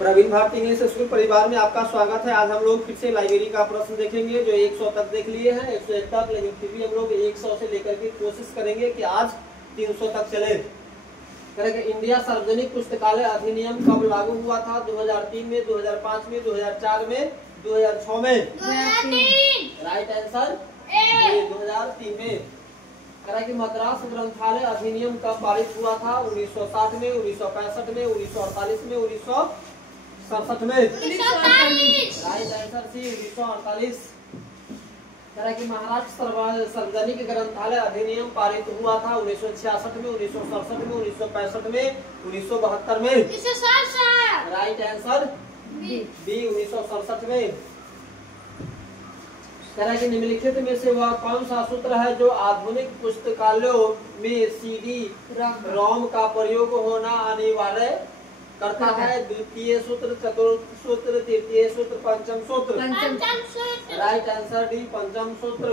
Praveen Bharti English school परिवार में आपका स्वागत है। आज हम लोग फिर से लाइब्रेरी का प्रश्न देखेंगे जो 100 तक देख लिए हैं, 101 तक, लेकिन फिर भी हम लोग 100 से लेकर के कोशिश करेंगे कि आज 300 तक चले। करेंगे। इंडिया सार्वजनिक पुस्तकालय अधिनियम कब लागू हुआ था? 2003 में, 2005 में, 2004 में, 2006 में? 2003। राइट आंसर 2003 में। कि मद्रास ग्रंथालय अधिनियम कब पारित हुआ था? 1960 में, 1965 में, 1948 में, 1967 में? 1948। Right answer C 1948। कि महाराष्ट्र सार्वजनिक ग्रंथालय अधिनियम पारित हुआ था 1966 में, 1967 में, 1965 में, 1972 में? 1967। राइट आंसर बी 1967 में। कि निम्नलिखित में से वह कौन सा सूत्र है जो आधुनिक पुस्तकालयों में सीडी रोम का प्रयोग होना अनिवार्य करता है? द्वितीय सूत्र, चतुर्थ सूत्र, तृतीय सूत्र, पंचम सूत्र? राइट आंसर डी पंचम सूत्र।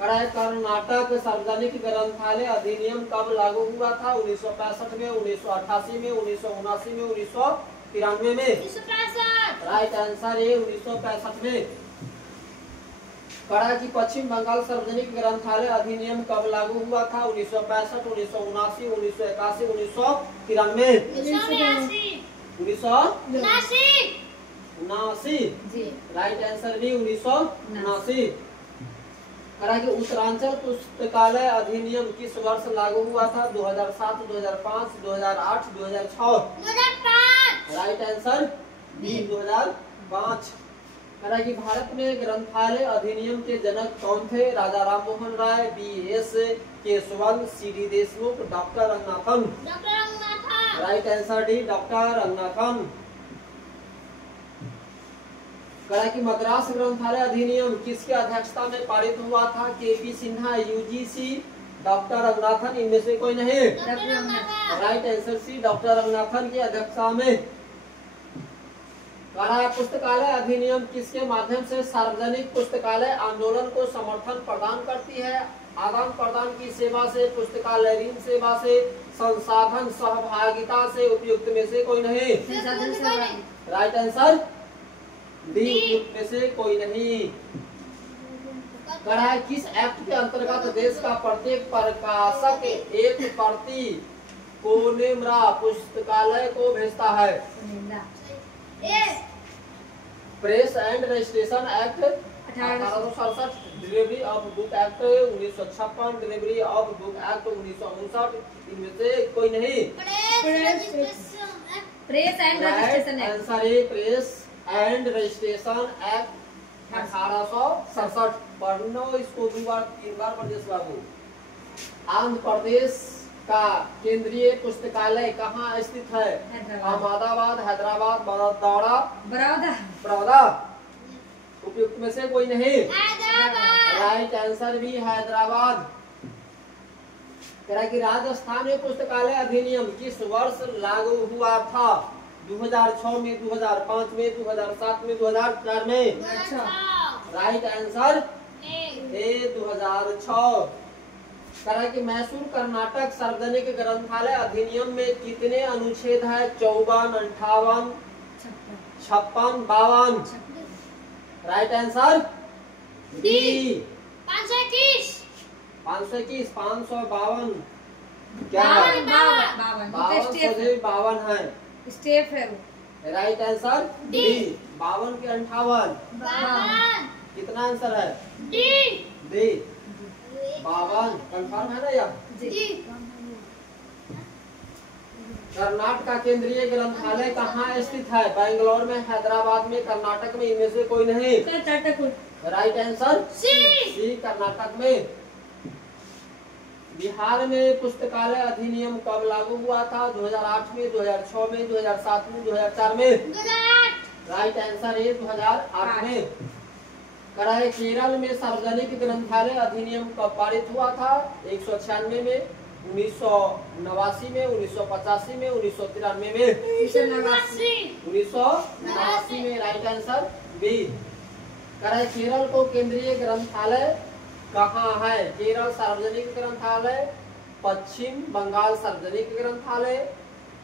कर्नाटक सार्वजनिक ग्रंथालय अधिनियम कब लागू हुआ था? 1965 में, 1988 में, 1979 में, 1993 में? 1965। राइट आंसर ए 1965 में। की पश्चिम बंगाल सार्वजनिक ग्रंथालय अधिनियम कब लागू हुआ था? 1965, 1979, 1981, 1993? 1979। Right answer D 1979। कि उत्तरांचल पुस्तकालय अधिनियम किस वर्ष लागू हुआ था? 2007, 2005, 2008, 2006? 2005। Right answer B 2005। कि भारत में ग्रंथालय अधिनियम के जनक कौन थे? Raja Rammohan Roy, B.S. Keshavan, C.D. Deshmukh, doctor Ranganathan? Right answer D doctor Ranganathan. कि मद्रास ग्रंथालय अधिनियम किसके अध्यक्षता में पारित हुआ था? K.P. Sinha, UGC, doctor Ranganathan? इनमें से कोई नहीं? Right answer C doctor Ranganathan की अध्यक्षता में। पुस्तकालय अधिनियम किसके माध्यम से सार्वजनिक पुस्तकालय आंदोलन को समर्थन प्रदान करती है? आदान प्रदान की सेवा से, पुस्तकालय ऋण सेवा से, संसाधन सहभागिता से? उपयुक्त में से कोई नहीं? राइट आंसर डी उपयुक्त में से कोई नहीं। किस एक्ट के अंतर्गत देश का प्रत्येक प्रकाशक एक प्रति कोनेम्रा पुस्तकालय को भेजता है? Press and registration act 1867, delivery of book act 1956, delivery of book act 1959? इनमें से कोई नहीं? Press and registration act. Answer A press and registration act 1867। पढ़नो इसको 2 बार 3 बार प्रदेश बाबू। आंध्र प्रदेश का केंद्रीय पुस्तकालय कहाँ स्थित है? अहमदाबाद, हैदराबाद, बड़ौदा? उपयुक्त में से कोई नहीं? राइट आंसर भी हैदराबाद। कि राजस्थान में पुस्तकालय अधिनियम किस वर्ष लागू हुआ था? 2006 में, 2005 में, 2007 में, 2004 में? राइट आंसर ए 2006। कि मैसूर कर्नाटक सार्वजनिक ग्रंथालय अधिनियम में कितने अनुच्छेद है? 54, 58, 56, 52? Right answer D 521। 552 क्या है? 52 है। स्टेप है। राइट आंसर डी 52 के 58? कितना आंसर है? डी 52 कंफर्म है ना यार? कर्नाटक का केंद्रीय ग्रंथालय कहाँ स्थित है? बेंगलोर में, हैदराबाद में, कर्नाटक में? इनमें से कोई नहीं? राइट आंसर सी कर्नाटक में। बिहार में पुस्तकालय अधिनियम कब लागू हुआ था? 2008 में, 2006 में, 2007 में, 2004 में? राइट आंसर ए 2008 में। केरल में सार्वजनिक ग्रंथालय अधिनियम कब पारित हुआ था? 196 में, 1989 में, 1985 में, 1993 में? 1989 में। Right answer B. केरल को केंद्रीय ग्रंथालय कहाँ है? केरल सार्वजनिक ग्रंथालय, पश्चिम बंगाल सार्वजनिक ग्रंथालय,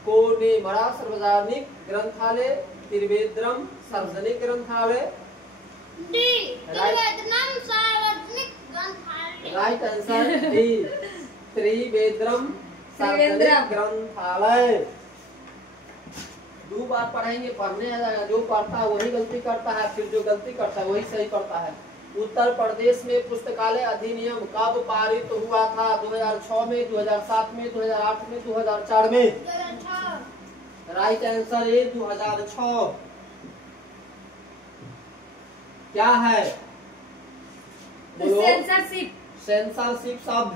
कोनेमरा सार्वजनिक ग्रंथालय, त्रिवेंद्रम सार्वजनिक ग्रंथालय। डी त्रिवेंद्रम सार्वजनिक ग्रंथालय। राइट आंसर डी त्रिवेंद्रम सार्वजनिक ग्रंथालय। 2 बार पढ़ेंगे, पढ़ने आ जाएगा। जो पढ़ता है वही गलती करता है, फिर जो गलती करता है वही सही करता है। उत्तर प्रदेश में पुस्तकालय अधिनियम कब पारित हुआ था? 2006 में, 2007 में, 2008 में, 2004 में? 2006। राइट आंसर ए 2006। क्या है? बोलो। सेंसरशिप। सेंसरशिप शब्द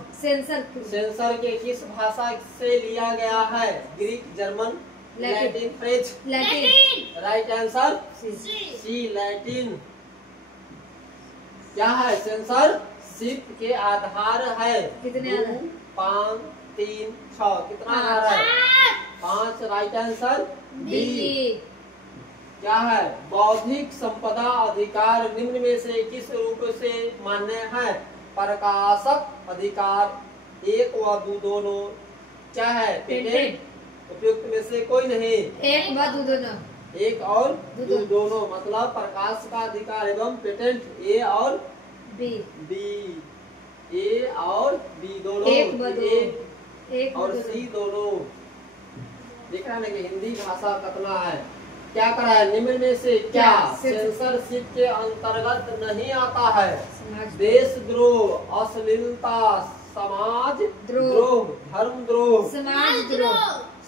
सेंसर के किस भाषा से लिया गया है? Greek, German, Latin, French? Latin. Right answer C. C Latin. क्या है? सेंसरशिप के आधार है कितने 2, आधार? 5, 3, 6। कितना आधार है? 5। Right answer B. क्या है? बौद्धिक संपदा अधिकार निम्न में से किस रूप से मान्य है? प्रकाशक अधिकार, एक व दोनों। क्या है? पेटेंट। उपयुक्त में से कोई नहीं। एक व दोनों। एक और दोनों मतलब प्रकाश का अधिकार एवं पेटेंट ए और बी। ए और बी दोनों। एक व दो। एक और सी दोनों। देख रहा है कि हिंदी भाषा कितना है। क्या करा है? निम्न में से क्या सेंसरशिप के अंतर्गत नहीं आता है? देशद्रोह, अश्लीलता, समाज द्रोह, धर्म द्रोह,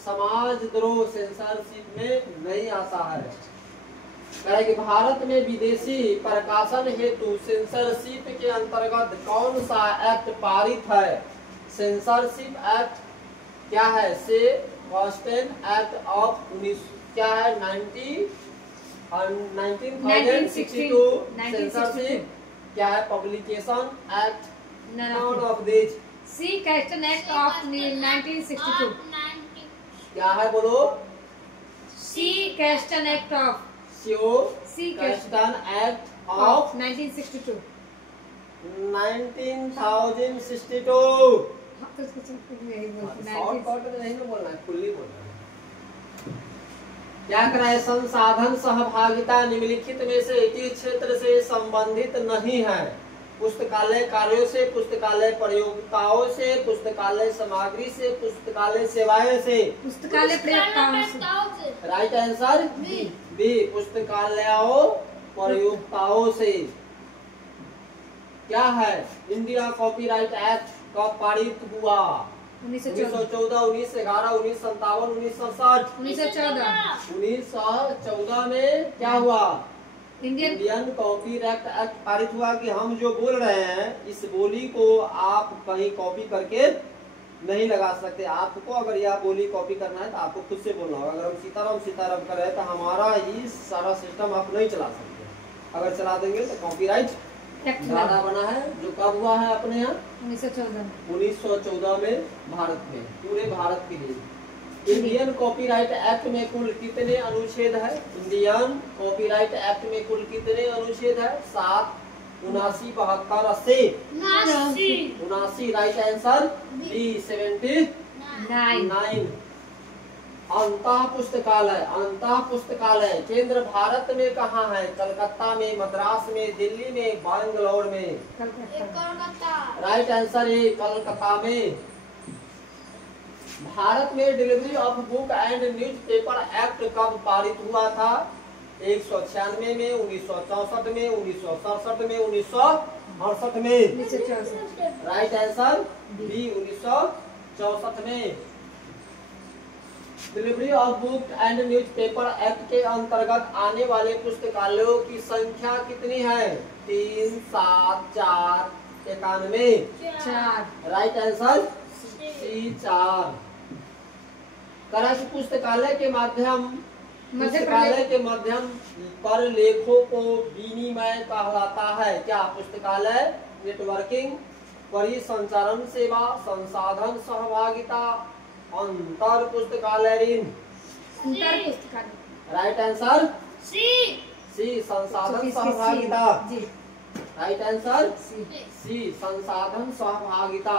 समाज द्रोह सेंसरशिप में नहीं आता है। कहे कि भारत में विदेशी प्रकाशन हेतु सेंसरशिप के अंतर्गत कौन सा एक्ट पारित है? सेंसरशिप एक्ट क्या है? से हॉस्टेन एक्ट ऑफ 19 क्या है? 1962। सेंसरशिप क्या है? Publication act, none of this. Sea customs act of 1962। क्या है? बोलो। Sea customs act of sea customs act of 1962। 1962। हाँ, तो उसको यही बोलते हैं, शॉर्ट कट में नहीं ना बोलना है, फुल्ली बोलना है। क्या कराए? संसाधन सहभागिता निम्नलिखित में से किस क्षेत्र से संबंधित नहीं है? पुस्तकालय कार्यों से, पुस्तकालय प्रयोक्ताओं से, पुस्तकालय सामग्री से, पुस्तकालय सेवाएं से? पुस्तकालय प्रयोक्ताओं से। राइट आंसर बी पुस्तकालयों प्रयोक्ताओं से। क्या है? इंडिया कॉपीराइट एक्ट कब पारित हुआ? 1914, 1911, 1957, 1960? 1914 में क्या हुआ? इंडियन कॉपीराइट एक्ट पारित हुआ। कि हम जो बोल रहे हैं इस बोली को आप कहीं कॉपी करके नहीं लगा सकते। आपको अगर यह बोली कॉपी करना है तो आपको खुद से बोलना होगा। अगर हम सीताराम सीताराम कर रहे हैं तो हमारा ही सारा सिस्टम आप नहीं चला सकते। अगर चला देंगे तो कॉपीराइट धारा बना है जो कब हुआ है अपने यहाँ? 1914 में भारत में, पूरे भारत के लिए। इंडियन कॉपीराइट एक्ट में कुल कितने अनुच्छेद है? इंडियन कॉपीराइट एक्ट में कुल कितने अनुच्छेद है? 7, 79, 72, 80? 79। Right answer B 79। अंतः पुस्तकालय केंद्र भारत में कहाँ है? कलकत्ता में, मद्रास में, दिल्ली में, बैंगलोर में? राइट आंसर है कलकत्ता में। भारत में delivery of book and newspaper act कब पारित हुआ था? 196 में, 1964 में, 1967 में, 1968 में? राइट आंसर बी 1964 में। Delivery of book and newspaper act के अंतर्गत आने वाले पुस्तकालयों की संख्या कितनी है? 3, 7, 4, 91? राइट आंसर सी 4। कराची पुस्तकालय के माध्यम पर लेखों को विनिमय कहलाता है। क्या? पुस्तकालय नेटवर्किंग, परिसंचरण सेवा, संसाधन सहभागिता, अंतर पुस्तकालय ऋण? राइट आंसर सी संसाधन सहभागिता। Right answer C. सी, संसाधन सहभागिता।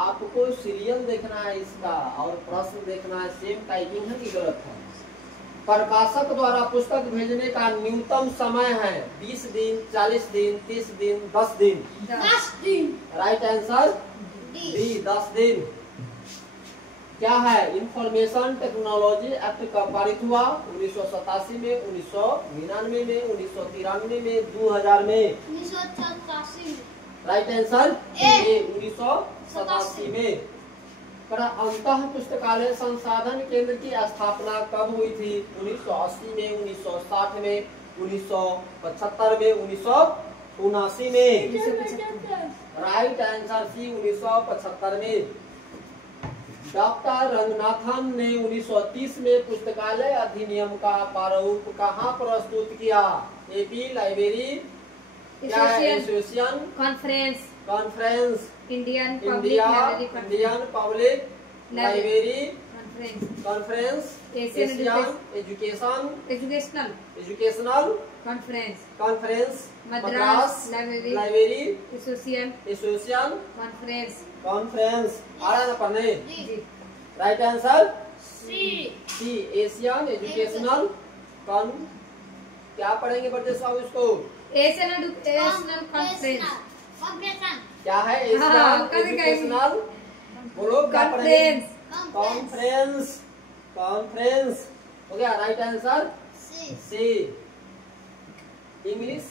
आपको सीरियल देखना है इसका और प्रश्न देखना है, सेम टाइपिंग है कि गलत है। प्रकाशक द्वारा पुस्तक भेजने का न्यूनतम समय है 20 दिन, 40 दिन, 30 दिन, 10 दिन। 10 दिन। Right answer D. डी, 10 दिन। क्या है? इंफॉर्मेशन टेक्नोलॉजी एक्ट कब पारित हुआ? 1987 में, 1999 में, 1993 में, 2000 में। 1987 में। राइट आंसर ए। 1987 में। अंतः पुस्तकालय संसाधन केंद्र की स्थापना कब हुई थी? 1980 में, 1960 में, 1975 में, 1979 में। राइट आंसर सी, 1975 में। डॉक्टर रंगनाथन ने 1930 में पुस्तकालय अधिनियम का प्रारूप कहाँ प्रस्तुत किया? AP library, association, conference, conference, Indian public India, library Indian public library conference, conference, Asian Asian education, educational educational conference, conference, Madras library library association association conference. Conference. आ रहा है ना पढ़ने? जी। Right answer C. C, Asian educational con, क्या पढ़ेंगे बच्चे सब इसको? Asian educational conference. कॉन्फ्रेंस। क्या है? हाँ, एशियन कभी कभी। एजुकेशनल, बोलो क्या पढ़ेंगे? कॉन्फ्रेंस। कॉन्फ्रेंस, कॉन्फ्रेंस हो गया। Right answer C. C. English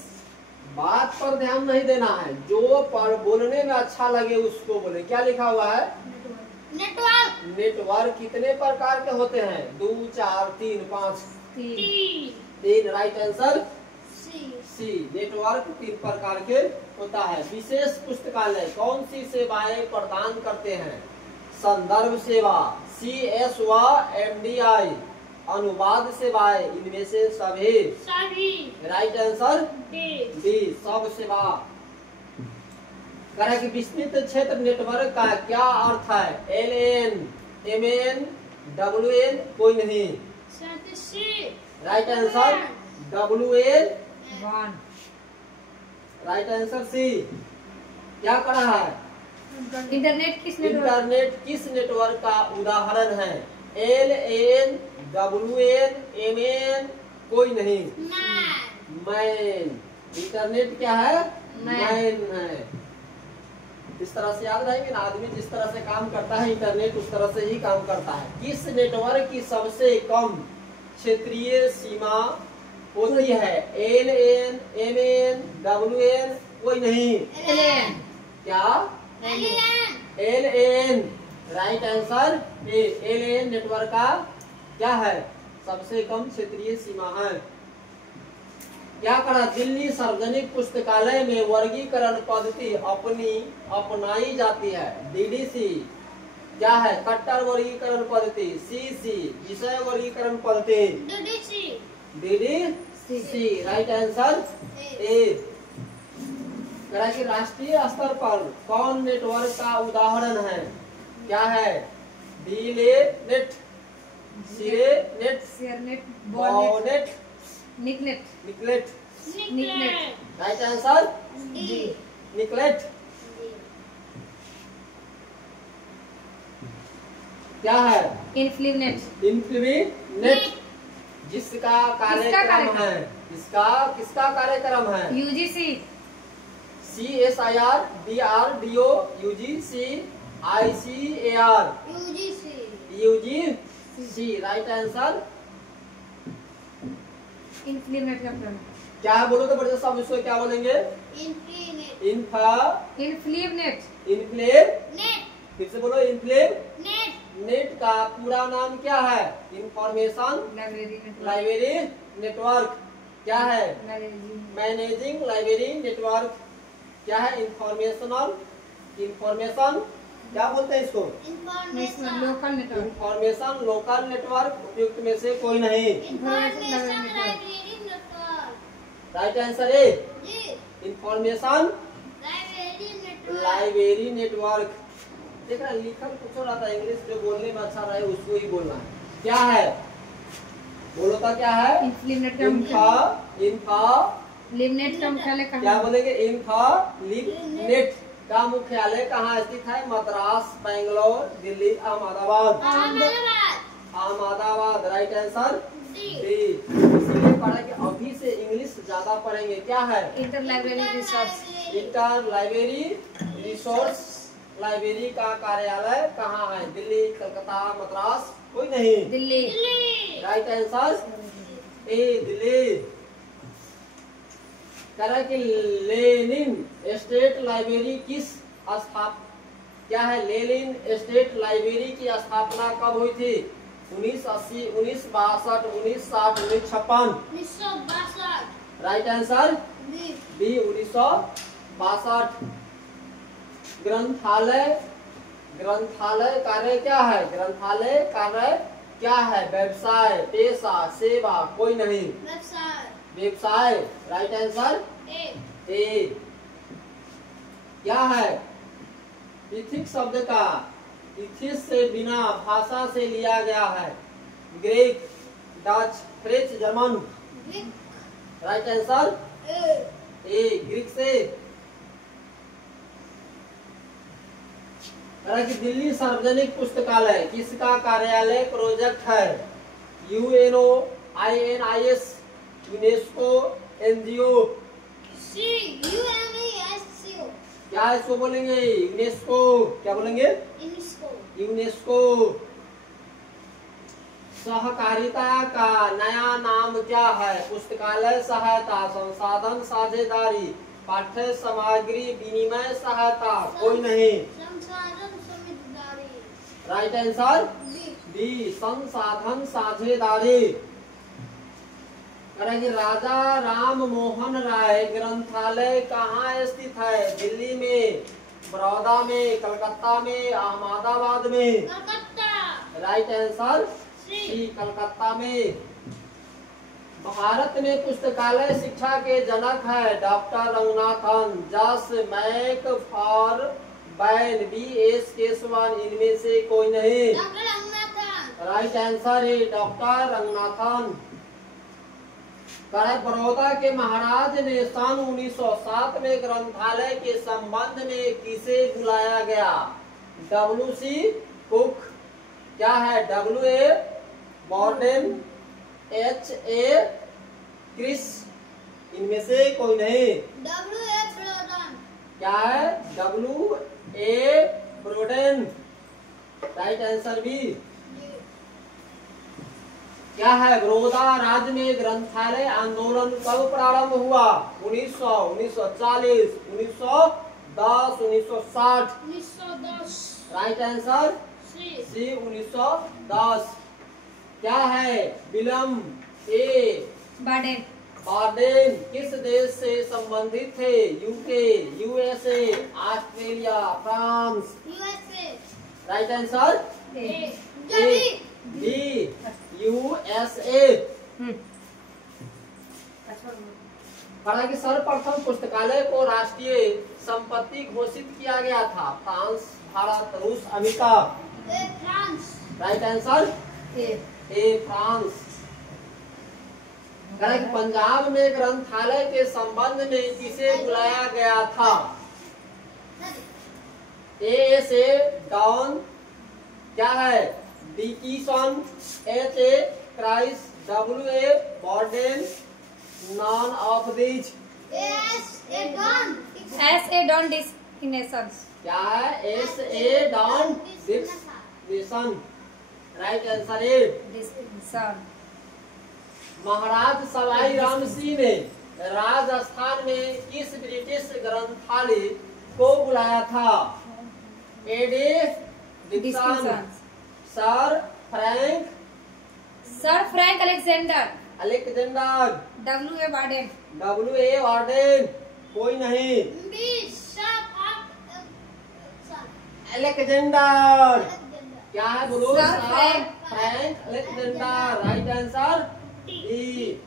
बात पर ध्यान नहीं देना है, जो पर बोलने में अच्छा लगे उसको बोले। क्या लिखा हुआ है? नेटवर्क। नेटवर्क कितने प्रकार के होते हैं? 2, 4, 3, 5? T. 3। Right answer C. C, network 3 प्रकार के होता है। विशेष पुस्तकालय कौन सी सेवाएं प्रदान करते हैं? संदर्भ सेवा, CS व MDI, अनुवाद सेवाएं, इनमें से सभी। सभी। Right answer D. डी, सब सेवा। कह रहा है कि विस्तृत क्षेत्र नेटवर्क का क्या अर्थ है? LAN, MAN, WN, कोई नहीं। C. Right answer WN। One. Right answer C. क्या कर रहा है? इंटरनेट किस नेटवर्क? इंटरनेट किस नेटवर्क का उदाहरण है? LAN, WN, MAN, कोई नहीं। मैन। इंटरनेट क्या है? मैन है। इस तरह से याद रहेंगे ना, आदमी जिस तरह से काम करता है इंटरनेट उस तरह से ही काम करता है। किस नेटवर्क की सबसे कम क्षेत्रीय सीमा होती है? LAN, MAN, WN, कोई नहीं। एलियन। क्या? एलियन। LAN। राइट आंसर ए, LAN नेटवर्क का क्या है? सबसे कम क्षेत्रीय सीमा है। क्या करा? दिल्ली सार्वजनिक पुस्तकालय में वर्गीकरण पद्धति अपनाई जाती है। DDC क्या है? कट्टर वर्गीकरण पद्धति। CC विषय वर्गीकरण पद्धति। DDC। राइट आंसर ए। करा कि राष्ट्रीय स्तर पर कौन नेटवर्क का उदाहरण है? क्या है? DLNet, CRENet, ShareNet, BONET, BONET, NICNET, NICNET. NICNET. Right answer D. NICNET. क्या है? इनफ्लिवनेट, इन्फ्लिनेट, जिसका कार्यक्रम है। किसका कार्यक्रम है? UGC, CSIR, DRDO, UGC, ICAR, UGC। Right answer INFLIBNET का प्रयोग। क्या है? बोलो तो बच्चे सब इसको क्या बोलेंगे? इन्फिनिट। इनफ्लिवनेट, इन्फ्लेव। नेट। फिर से बोलो, इन्फ्लेव नेट। नेट का पूरा नाम क्या है? Information library network. क्या है? Managing library network. क्या है? इंफॉर्मेशन क्या बोलते हैं इसको? Information. Local network, information local network. उपयुक्त में से कोई नहीं। Information library network. Right answer है जी। Information library network. Library network. देख रहा लिखल कुछ और आता है, इंग्लिश जो बोलने में अच्छा रहे उसको ही बोलना है। क्या है? बोलो तो क्या है? इनफ्लिवनेट का मुख्य लिमनेट का मुख्यालय क्या कहाँ है? बोलेंगे? लिमनेट का मुख्यालय कहाँ स्थित है? Madras, Bangalore, Delhi, Ahmedabad. Ahmedabad right answer D. D. इसलिए पढ़ा कि अभी से इंग्लिश ज्यादा पढ़ेंगे। क्या है? Inter library resource. Inter library resource library का कार्यालय कहाँ है? दिल्ली, कलकत्ता, मद्रास, कोई नहीं। दिल्ली। राइट आंसर ए दिल्ली। कह रहा है कि लेनिन स्टेट लाइब्रेरी किस क्या है? लेनिन स्टेट लाइब्रेरी की स्थापना कब हुई थी? 1980, 1962, 1960, 1956। 1962। Right answer B. बी 1962। ग्रंथालय कार्य क्या है? ग्रंथालय कार्य क्या है? व्यवसाय, पेशा, सेवा, कोई नहीं। व्यवसाय राइट आंसर ए। क्या है? इथिक्स शब्द का इथिक्स से बिना भाषा से लिया गया है। Greek, Dutch, French, German. Right answer ए ग्रीक से। कि दिल्ली सार्वजनिक पुस्तकालय किसका कार्यालय प्रोजेक्ट है? UNO, INIS, UNESCO, NGO। सी। UNESCO। क्या है इसको बोलेंगे? यूनेस्को। क्या बोलेंगे? यूनेस्को। सहकारिता का नया नाम क्या है? पुस्तकालय सहायता, संसाधन साझेदारी, पाठ्य सामग्री विनिमय सहायता, कोई नहीं। संसाधन साझेदारी। राइट आंसर बी संसाधन साझेदारी। कि राजा राम मोहन राय ग्रंथालय कहाँ स्थित है? दिल्ली में, बड़ौदा में, कलकत्ता में, अहमदाबाद में। Calcutta. Right answer C. C Calcutta में। भारत में पुस्तकालय शिक्षा के जनक है डॉक्टर रंगनाथन, जस मैक फॉर बैन, BS केशवन, इनमें से कोई नहीं। डॉक्टर रंगनाथन। राइट आंसर है डॉक्टर रंगनाथन। बड़ौदा के महाराज ने सन 1907 में ग्रंथालय के संबंध में किसे बुलाया गया? WC cook. क्या है? WA बॉर्डन, HA क्रिस, इनमें से कोई नहीं। WA Borden. क्या है? WA Borden. Right answer B. क्या है? बड़ौदा राज्य में ग्रंथालय आंदोलन कब प्रारंभ हुआ? 1900, 1940, 1910, 1960। 1910। Right answer C. सी 1910। क्या है? विलियम ए बार्डेन किस देश से संबंधित थे? UK, USA, Australia, France. USA। Right answer A. B USA। हालांकि सर्वप्रथम पुस्तकालय को राष्ट्रीय संपत्ति घोषित किया गया था? फ्रांस, भारत, रूस, अमेरिका। फ्रांस। राइट आंसर ए फ्रांस। हालांकि पंजाब में ग्रंथालय के संबंध में किसे बुलाया गया था? A से डॉन। क्या है? Dickinson, HA Crise, WA Borden, none of this. SA Dawn. Destinations. क्या है? SA Dawn Dixon. Right answer है डेस्टिनेशन। महाराज सवाई राम सिंह ने राजस्थान में किस ब्रिटिश ग्रंथालय को बुलाया था? A D Dixon, sir Frank Alexander, WA Borden. WA Warden, कोई नहीं। अलेक्जेंडर। क्या है? बोलो। Sir Frank Alexander. Right answer D.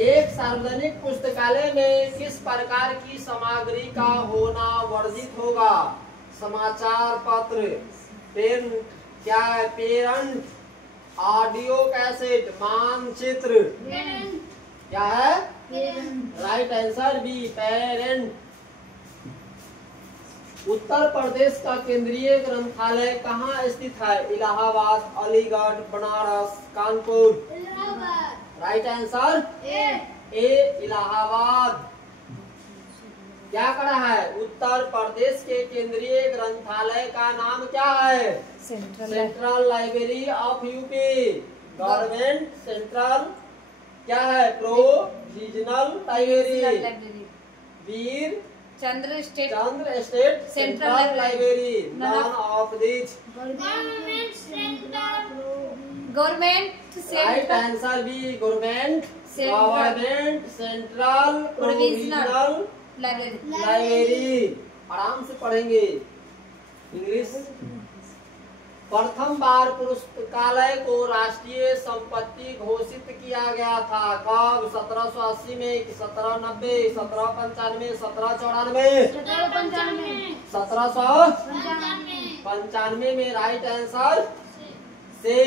एक सार्वजनिक पुस्तकालय में किस प्रकार की सामग्री का होना वर्जित होगा? समाचार पत्र, पेन, क्या है? पेरेंट, ऑडियो कैसेट, मानचित्र। क्या है? Right answer B, parent. Uttar Pradesh का केंद्रीय ग्रंथालय कहाँ स्थित है? Allahabad, Aligarh, Banaras, Kanpur. Allahabad. Right answer A, Allahabad. क्या करा है? उत्तर प्रदेश के केंद्रीय ग्रंथालय का नाम क्या है? Central library of UP. Government central क्या है? Provisional library. Veer Chandra state state central library. None of this. Government right answer B, government central provisional library. आराम से पढ़ेंगे इंग्लिश। प्रथम बार पुस्तकालय को राष्ट्रीय संपत्ति घोषित किया गया था कब? 1780 में, 1790, 1795, 1794? 1795 में। राइट आंसर से।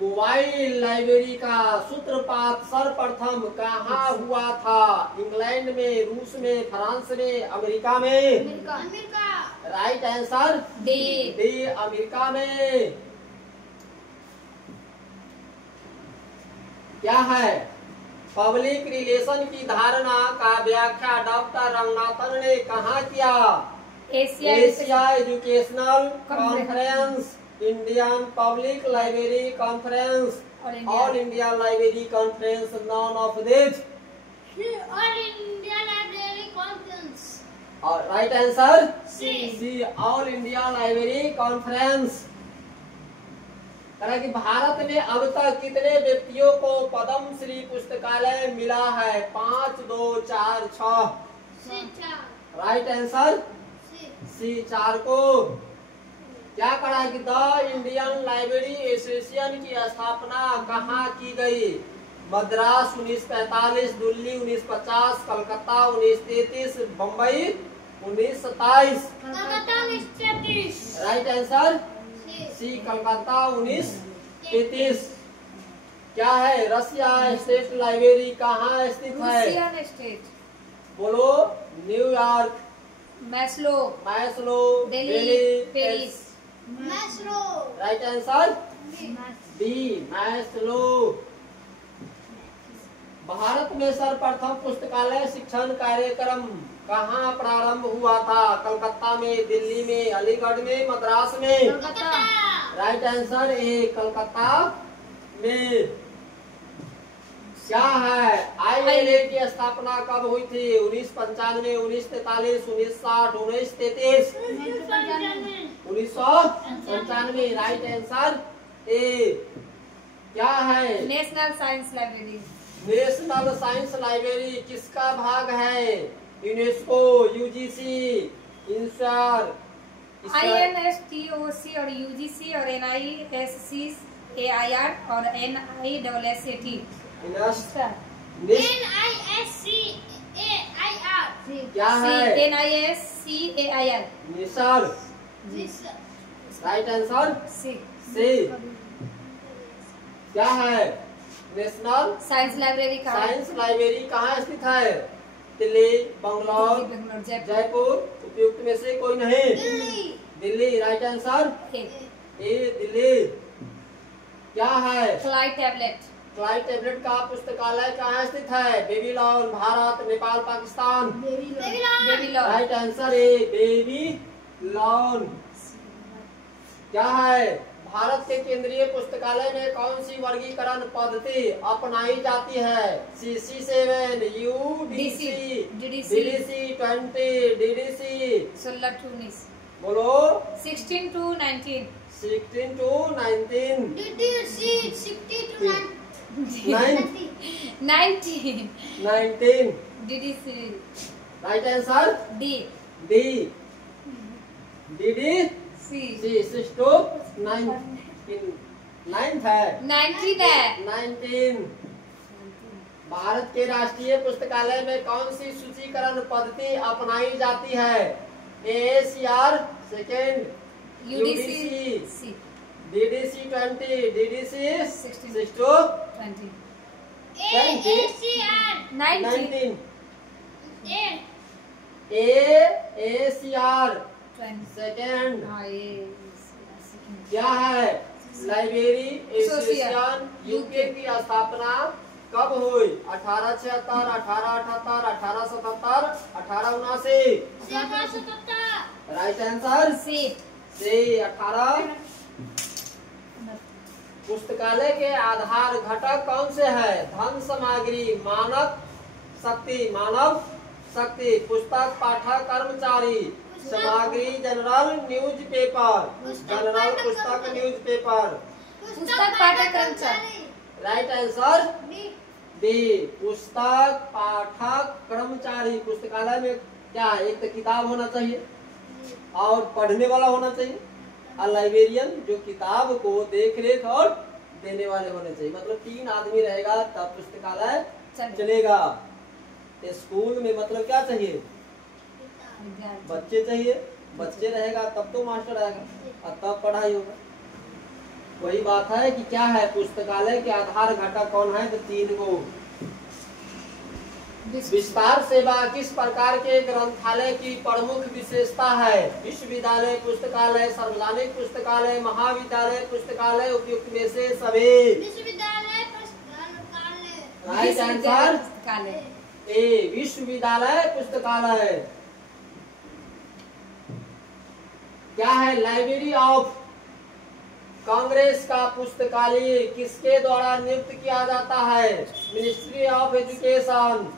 मोबाइल लाइब्रेरी का सूत्रपात सर्वप्रथम कहाँ हुआ था? इंग्लैंड में, रूस में, फ्रांस में, अमेरिका में? राइट आंसर डी, अमेरिका में। क्या है? पब्लिक रिलेशन की धारणा का व्याख्या डॉक्टर रंगनाथन ने कहाँ किया? Asia educational conference, Indian public library conference, all India library conference. None of this. All India library conference. और right answer C, all India library conference. कि भारत में अब तक कितने व्यक्तियों को पद्म श्री पुस्तकालय मिला है? 5, 2, 4, 6? राइट आंसर सी, 4 को। क्या करा कि द इंडियन लाइब्रेरी एसोसिएशन की स्थापना कहाँ की गई? Madras 1945, Delhi 1950, Calcutta 1933, Bombay 1927? Right answer C, Calcutta 1933। क्या है? रशिया स्टेट लाइब्रेरी कहाँ स्थित है? Russian state. बोलो। New York, Moscow, Delhi, Paris. Right answer B, Moscow. Bharat में सर्वप्रथम पुस्तकालय शिक्षण कार्यक्रम कहाँ प्रारंभ हुआ था? कलकत्ता में, दिल्ली में, अलीगढ़ में, मद्रास में? राइट आंसर ए, कलकत्ता में। क्या है? ILA की स्थापना कब हुई थी? 1995, 1943, 1960, 1933? 1995। राइट आंसर ए। क्या है? National science library. National science library किसका भाग है? यूनेस्को, UGC, इंसार, INSTOC और UGC और NISC, AIR और NISSAT। क्या है? NISCAIR। निसार। Right answer C. क्या है? नेशनल साइंस लाइब्रेरी का साइंस लाइब्रेरी कहाँ स्थित है? दिल्ली, बंगलौर, जयपुर? उपयुक्त में से कोई नहीं? दिल्ली। राइट आंसर ए, दिल्ली। क्या है? क्लाइव टैबलेट का पुस्तकालय कहाँ स्थित है? Babylon, Bharat, Nepal, Pakistan? Right answer ए, बेबीलोन। क्या है? भारत के केंद्रीय पुस्तकालय में कौन सी वर्गीकरण पद्धति अपनाई जाती है? CC7, UDC, DDC 20, DDC 16-19। बोलो। 16 to 19। 16 to 19? 19 DDC। Right answer D, DDC 6 to 19 है। 19 भारत के राष्ट्रीय पुस्तकालय में कौन सी सूचीकरण पद्धति अपनाई जाती है? AACR second, UDC DDC 20, DDC 6 to 20। AACR 19 AACR 20 second. हाँ ये क्या है? लाइब्रेरी एसोसिएशन एसोसिएशन यूके की स्थापना कब हुई? 1876, 1878, 1877, 1879। राइट आंसर सी सी 18। पुस्तकालय के आधार घटक कौन से है? धन, सामग्री, मानव शक्ति, पुस्तक, पाठक, कर्मचारी, सामग्री, जनरल, न्यूज़पेपर, जनरल पुस्तक, न्यूज़पेपर। पुस्तक पाठक कर्मचारी। राइट आंसर बी पुस्तक, पाठक, कर्मचारी। पुस्तकालय में क्या है? एक तो किताब होना चाहिए और पढ़ने वाला होना चाहिए, और लाइब्रेरियन जो किताब को देख रेख और देने वाले होने चाहिए। मतलब 3 आदमी रहेगा तब पुस्तकालय चलेगा। स्कूल में मतलब क्या चाहिए? बच्चे चाहिए, बच्चे रहेगा तब तो मास्टर आएगा और तब पढ़ाई होगा। वही बात है कि क्या है? पुस्तकालय के आधार घटक कौन है? तो 3 को। विस्तार सेवा किस प्रकार के ग्रंथालय की प्रमुख विशेषता है? विश्वविद्यालय पुस्तकालय, सार्वजनिक पुस्तकालय, महाविद्यालय पुस्तकालय, उपयुक्त में से सभी। विश्वविद्यालय पुस्तकालय। राइट आंसर ए विश्वविद्यालय पुस्तकालय। क्या है? लाइब्रेरी ऑफ कांग्रेस का पुस्तकालय किसके द्वारा नियुक्त किया जाता है? Ministry of education,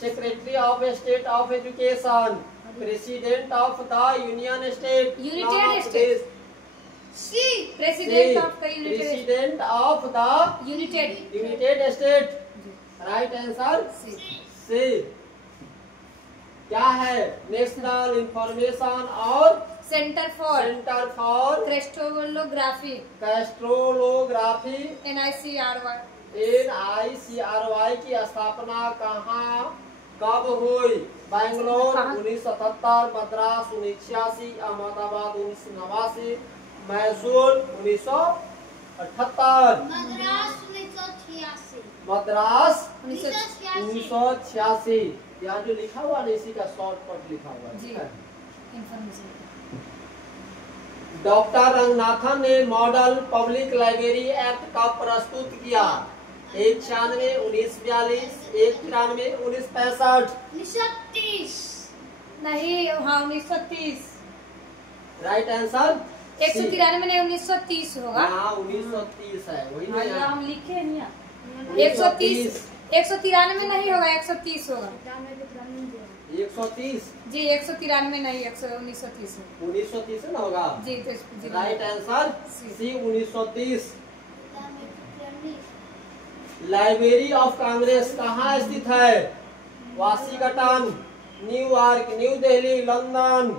secretary of state of education, president of the union state, united state. C president of the president of the united state. Right answer C. क्या है? नेशनल इंफॉर्मेशन और सेंटर फॉर क्रेस्टोलोग्राफी NICRY की स्थापना कहाँ कब हुई? बैंगलोर 1977, मद्रास 1986, अहमदाबाद 1989, मैसूर 1978। मद्रास 1986। यहाँ जो लिखा हुआ है इसी का शॉर्टकट लिखा हुआ है। डॉक्टर रंगनाथन ने मॉडल पब्लिक लाइब्रेरी एक्ट कब प्रस्तुत किया? 1996, 1942, 1993, 1965। 1930 नहीं, हाँ 1930। राइट आंसर 193 नहीं 1930 होगा। हाँ 1930 है वही हाँ, ना। हम लिखे नहीं 130 193 नहीं होगा 130 होगा 130 जी 193 नहीं 1930 1930 ना होगा जी। Right answer C 1930। Library of Congress कहाँ स्थित है? Washington, New York, new Delhi, London.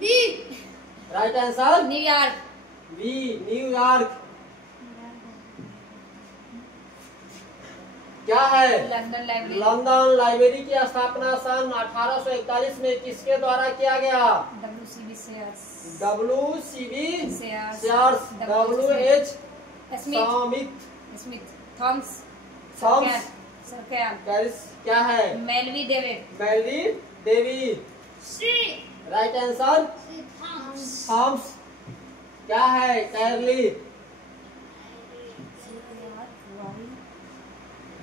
B right answer New York. B New York. क्या है? London library. लंदन लाइब्रेरी की स्थापना सन 1841 में किसके द्वारा किया गया? WCB shares. WCB shares. WH Smith Thomas Thomas सरकार। क्या है? मेलवी डेविड। मेलवी डेवी। सी राइट आंसर थॉमस। क्या है? कैरली।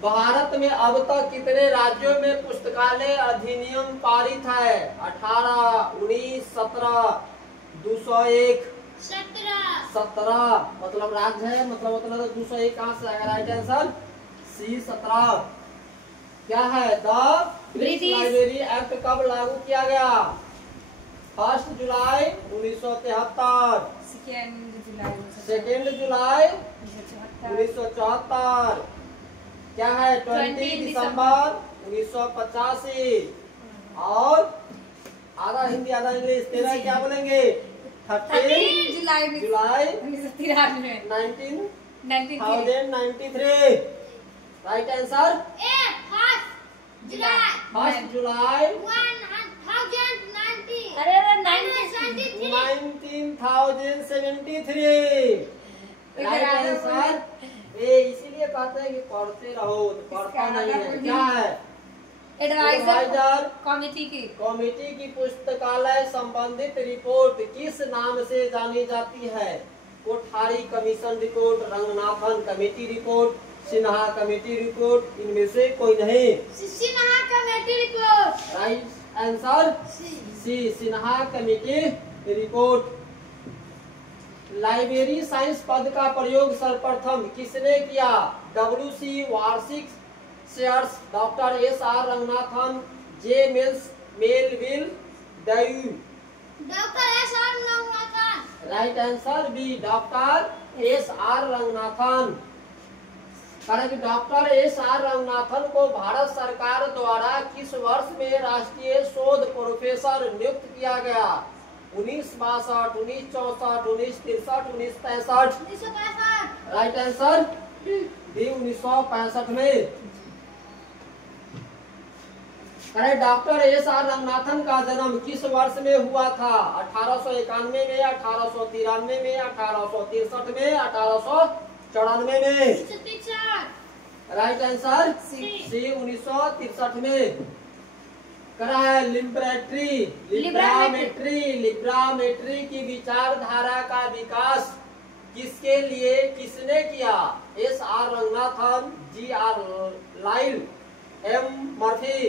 भारत में अब तक कितने राज्यों में पुस्तकालय अधिनियम पारित है? 18, 19, 17, 201, 17। मतलब राज्य है, मतलब 201 कहाँ से आएगा? Right answer C 17। क्या है? द ब्रिटिश लाइब्रेरी एक्ट कब लागू किया गया? 1 जुलाई 1973, 2 जुलाई 1974। क्या है? 20 दिसंबर 1985। और आधा हिंदी आधा इंग्लिश। तेरा क्या बोलेंगे? 13 जुलाई जुलाई 1993। 1993। राइट आंसर ए 1 जुलाई 1 जुलाई 1990। अरे 1973। राइट आंसर ए। इसीलिए कहते चाहते हैं कि पढ़ते रहो, तो पढ़ता इसका नहीं है। आधार क्या है? एडवाइजर कमेटी की पुस्तकालय संबंधित रिपोर्ट किस नाम से जानी जाती है? Kothari commission report, Ranganathan committee report, Sinha committee report, इनमें से कोई नहीं। Sinha committee report. Right answer C, Sinha committee report. Library science पद का प्रयोग सर्वप्रथम किसने किया? WC वार्षिक Sayers, doctor SR Ranganathan, J Melvil Dewey. Doctor SR Ranganathan. Right answer B, doctor SR Ranganathan. Correct. Doctor SR Ranganathan को भारत सरकार द्वारा किस वर्ष में राष्ट्रीय शोध प्रोफेसर नियुक्त किया गया? 1962, 1964, 1963, 1965। 1965। राइट आंसर डी, 1965 में। करेक्ट। डॉक्टर SR रंगनाथन का जन्म किस वर्ष में हुआ था? 1891 में, 1893 में, 1863 में, 1894 में। 1963। Right answer C. सी, 1963 में। करा है लिब्रामेट्री की विचारधारा का विकास किसके लिए किसने किया? SR Ranganathan, GR Lyle, M Murphy,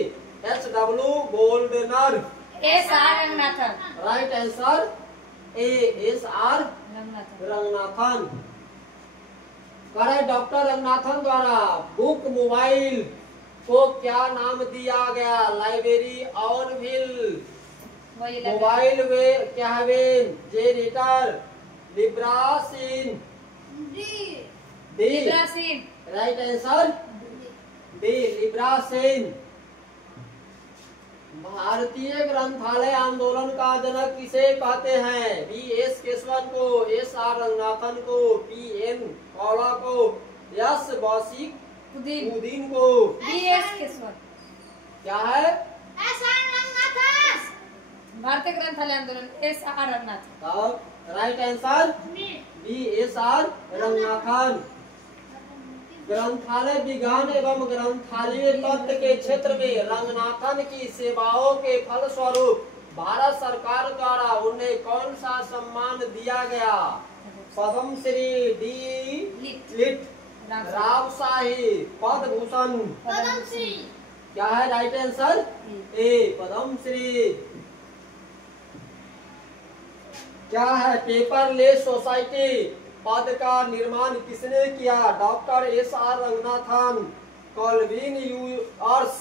HW Goldner. SR Ranganathan. Right answer A, SR Ranganathan. Correct. Doctor Ranganathan द्वारा बुक मोबाइल को क्या नाम दिया गया? Library on wheel, mobile way cabin, janitor, लिब्रासिन। डी। राइट आंसर डी, लिब्रासिन। भारतीय ग्रंथालय आंदोलन का जनक किसे कहते हैं? BS केशवन को, SR रंगनाथन को, PN कौला को, S बौसिक-उद्दीन को। BS केशवन। क्या है? SR रंगनाथन। भारतीय ग्रंथालय आंदोलन SR रंगनाथन। तब राइट आंसर BSR रंगनाथन। ग्रंथालय विज्ञान एवं ग्रंथालय तत्व के क्षेत्र में रंगनाथन की सेवाओं के फलस्वरूप भारत सरकार द्वारा उन्हें कौन सा सम्मान दिया गया? Padma Shri, D Litt, रावशाही, Padma Bhushan. पद्मश्री। क्या है राइट आंसर? ए, पद्म श्री। क्या है? पेपरलेस सोसाइटी पद का निर्माण किसने किया? Doctor SR Ranganathan, Colvin yours,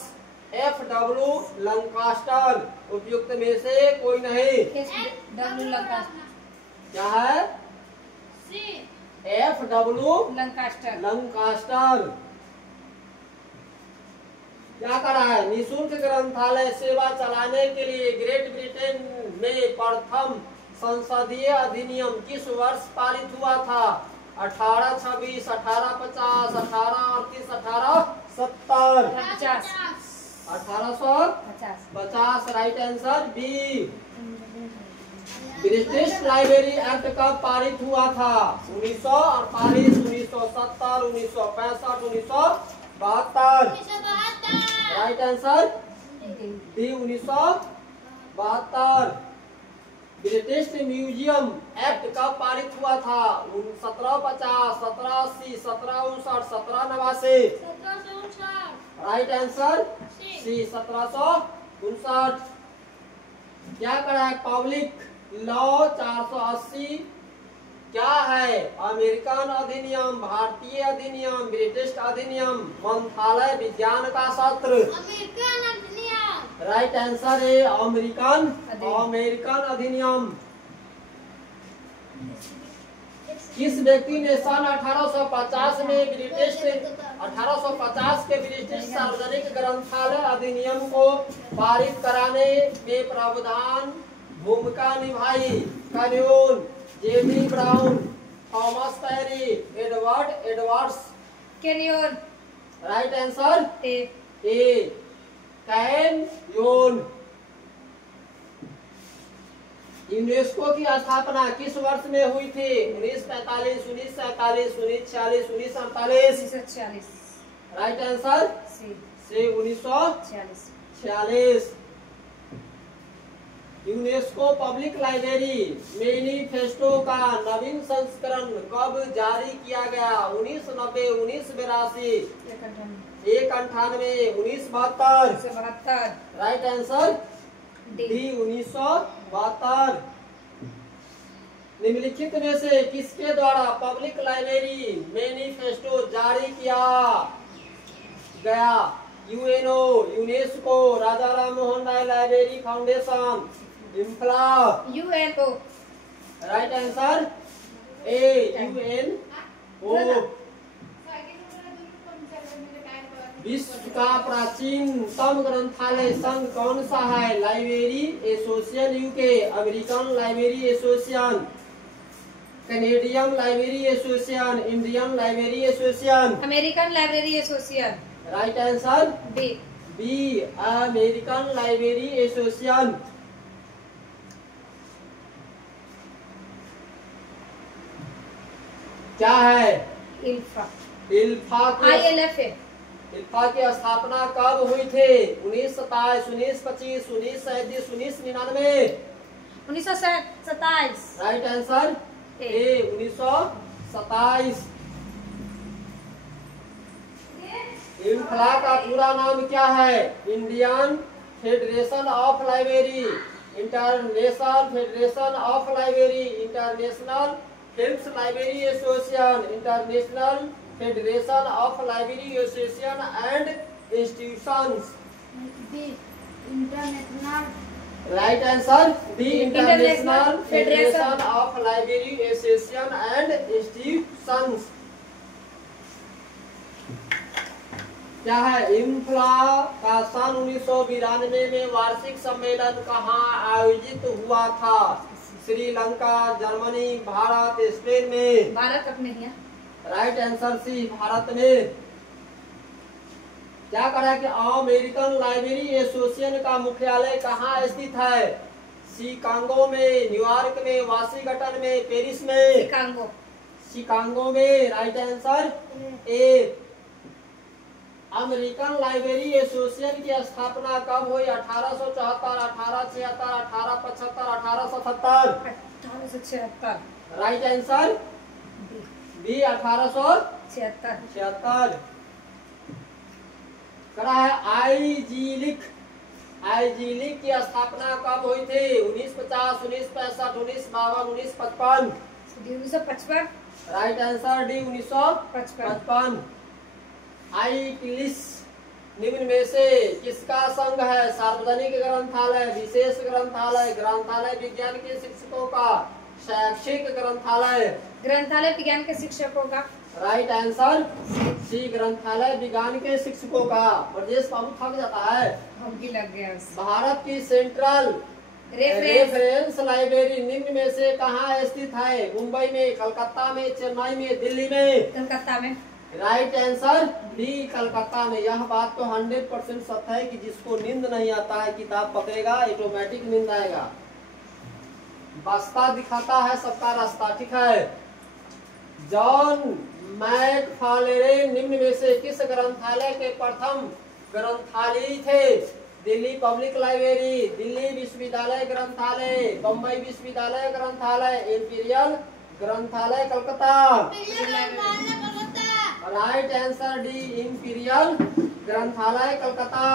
FW Lancaster. उपयुक्त में से कोई नहीं। FW Lancaster. क्या है? FW Lancaster. क्या करा है? निःशुल्क ग्रंथालय सेवा चलाने के लिए ग्रेट ब्रिटेन में प्रथम संसदीय अधिनियम किस वर्ष पारित हुआ था? 1826, 1850, 1838, 1870। 1850। Right answer B. British library act कब पारित हुआ था? 1948, 1970, 1965, 1972। Right answer D, 1972। British museum act कब पारित हुआ था? 1750, 1780, 1759, 1789। Right answer C, 1759। क्या करा है? पब्लिक लॉ 480 क्या है? अमेरिकन अधिनियम, भारतीय अधिनियम, ब्रिटिश अधिनियम, मंत्रालय विज्ञान का सत्र। अमेरिकन अधिनियम। राइट आंसर है अमेरिकन अधिनियम। किस व्यक्ति ने सन 1850 में 1850 के ब्रिटिश सार्वजनिक ग्रंथालय अधिनियम को पारित कराने में प्रधान भूमिका निभाई? Kenyon, JB Brown, Thomas Perry, Edward Edwards. Kenyon. Right answer A, Kenyon. UNESCO की स्थापना किस वर्ष में हुई थी? 1945, 1947, 1946, 1948। 1946 राइट आंसर सी से 1946। यूनेस्को पब्लिक लाइब्रेरी मैनिफेस्टो का नवीन संस्करण कब जारी किया गया? 1990, 1982, 198, 1972। 1972 राइट आंसर डी डी 1972। निम्नलिखित में से किसके द्वारा पब्लिक लाइब्रेरी मैनिफेस्टो जारी किया गया? UNO, UNESCO, Raja Ram Mohan Roy library foundation, IFLA. UNO right answer A UNO. विश्व का प्राचीनतम ग्रंथालय संघ कौन सा है? Library association UK, American library association, Canadian library association, Indian library association. American library association right answer B B American library association. क्या है? इल्फा इल्फा की ILFA इल्फा की स्थापना कब हुई थी? 1927, 1925, 1937, 1999। 1927 राइट आंसर ए 1927। इम्फला का पूरा नाम क्या है? Indian federation of library, international federation of library, international films library association, international federation of library association and institutions. International right answer the international International federation of library association and institutions. क्या है? इम्फला का सन 1992 में वार्षिक सम्मेलन कहाँ आयोजित हुआ था? श्रीलंका, जर्मनी, भारत, स्पेन में। भारत अपने ही है। राइट आंसर सी भारत में। क्या करा कि अमेरिकन लाइब्रेरी एसोसिएशन का मुख्यालय कहाँ स्थित है? शिकागो में, न्यूयॉर्क में, वाशिंगटन में, पेरिस में। शिकागो शिकागो में। राइट आंसर ए। अमेरिकन लाइब्रेरी एसोसिएशन की स्थापना कब हुई? 1874, 1876, 1875, 1877। 1876 राइट आंसर बी 1876। करा है आईजीलिक की स्थापना कब हुई थी? 1950, 1965, 1952, 1955। 1955 राइट आंसर डी 1955। आईटिलिस निम्न में से किसका संघ है? सार्वजनिक ग्रंथालय, विशेष ग्रंथालय, ग्रंथालय विज्ञान के शिक्षकों का, शैक्षिक ग्रंथालय। ग्रंथालय विज्ञान के शिक्षकों का। राइट आंसर सी ग्रंथालय विज्ञान के शिक्षकों का। ब्रजेश बाबू थक जाता है। हम भी लग गया उससे। भारत की सेंट्रल रेफरेंस लाइब्रेरी निम्न में से कहाँ स्थित है? मुंबई में, कलकत्ता में, चेन्नई में, दिल्ली में। कलकत्ता में। राइट आंसर डी कलकत्ता में। यह बात तो 100% सत्य है कि जिसको नींद नहीं आता है किताब पकड़ेगा ऑटोमेटिक नींद आएगा। रास्ता दिखाता है सबका रास्ता। ठीक है। जॉन मैकफार्लेने निम्न में से किस ग्रंथालय के प्रथम ग्रंथालय थे? दिल्ली पब्लिक लाइब्रेरी, दिल्ली विश्वविद्यालय ग्रंथालय, बम्बई विश्वविद्यालय ग्रंथालय, इंपीरियल ग्रंथालय Calcutta. Right answer D imperial ग्रंथालय Calcutta.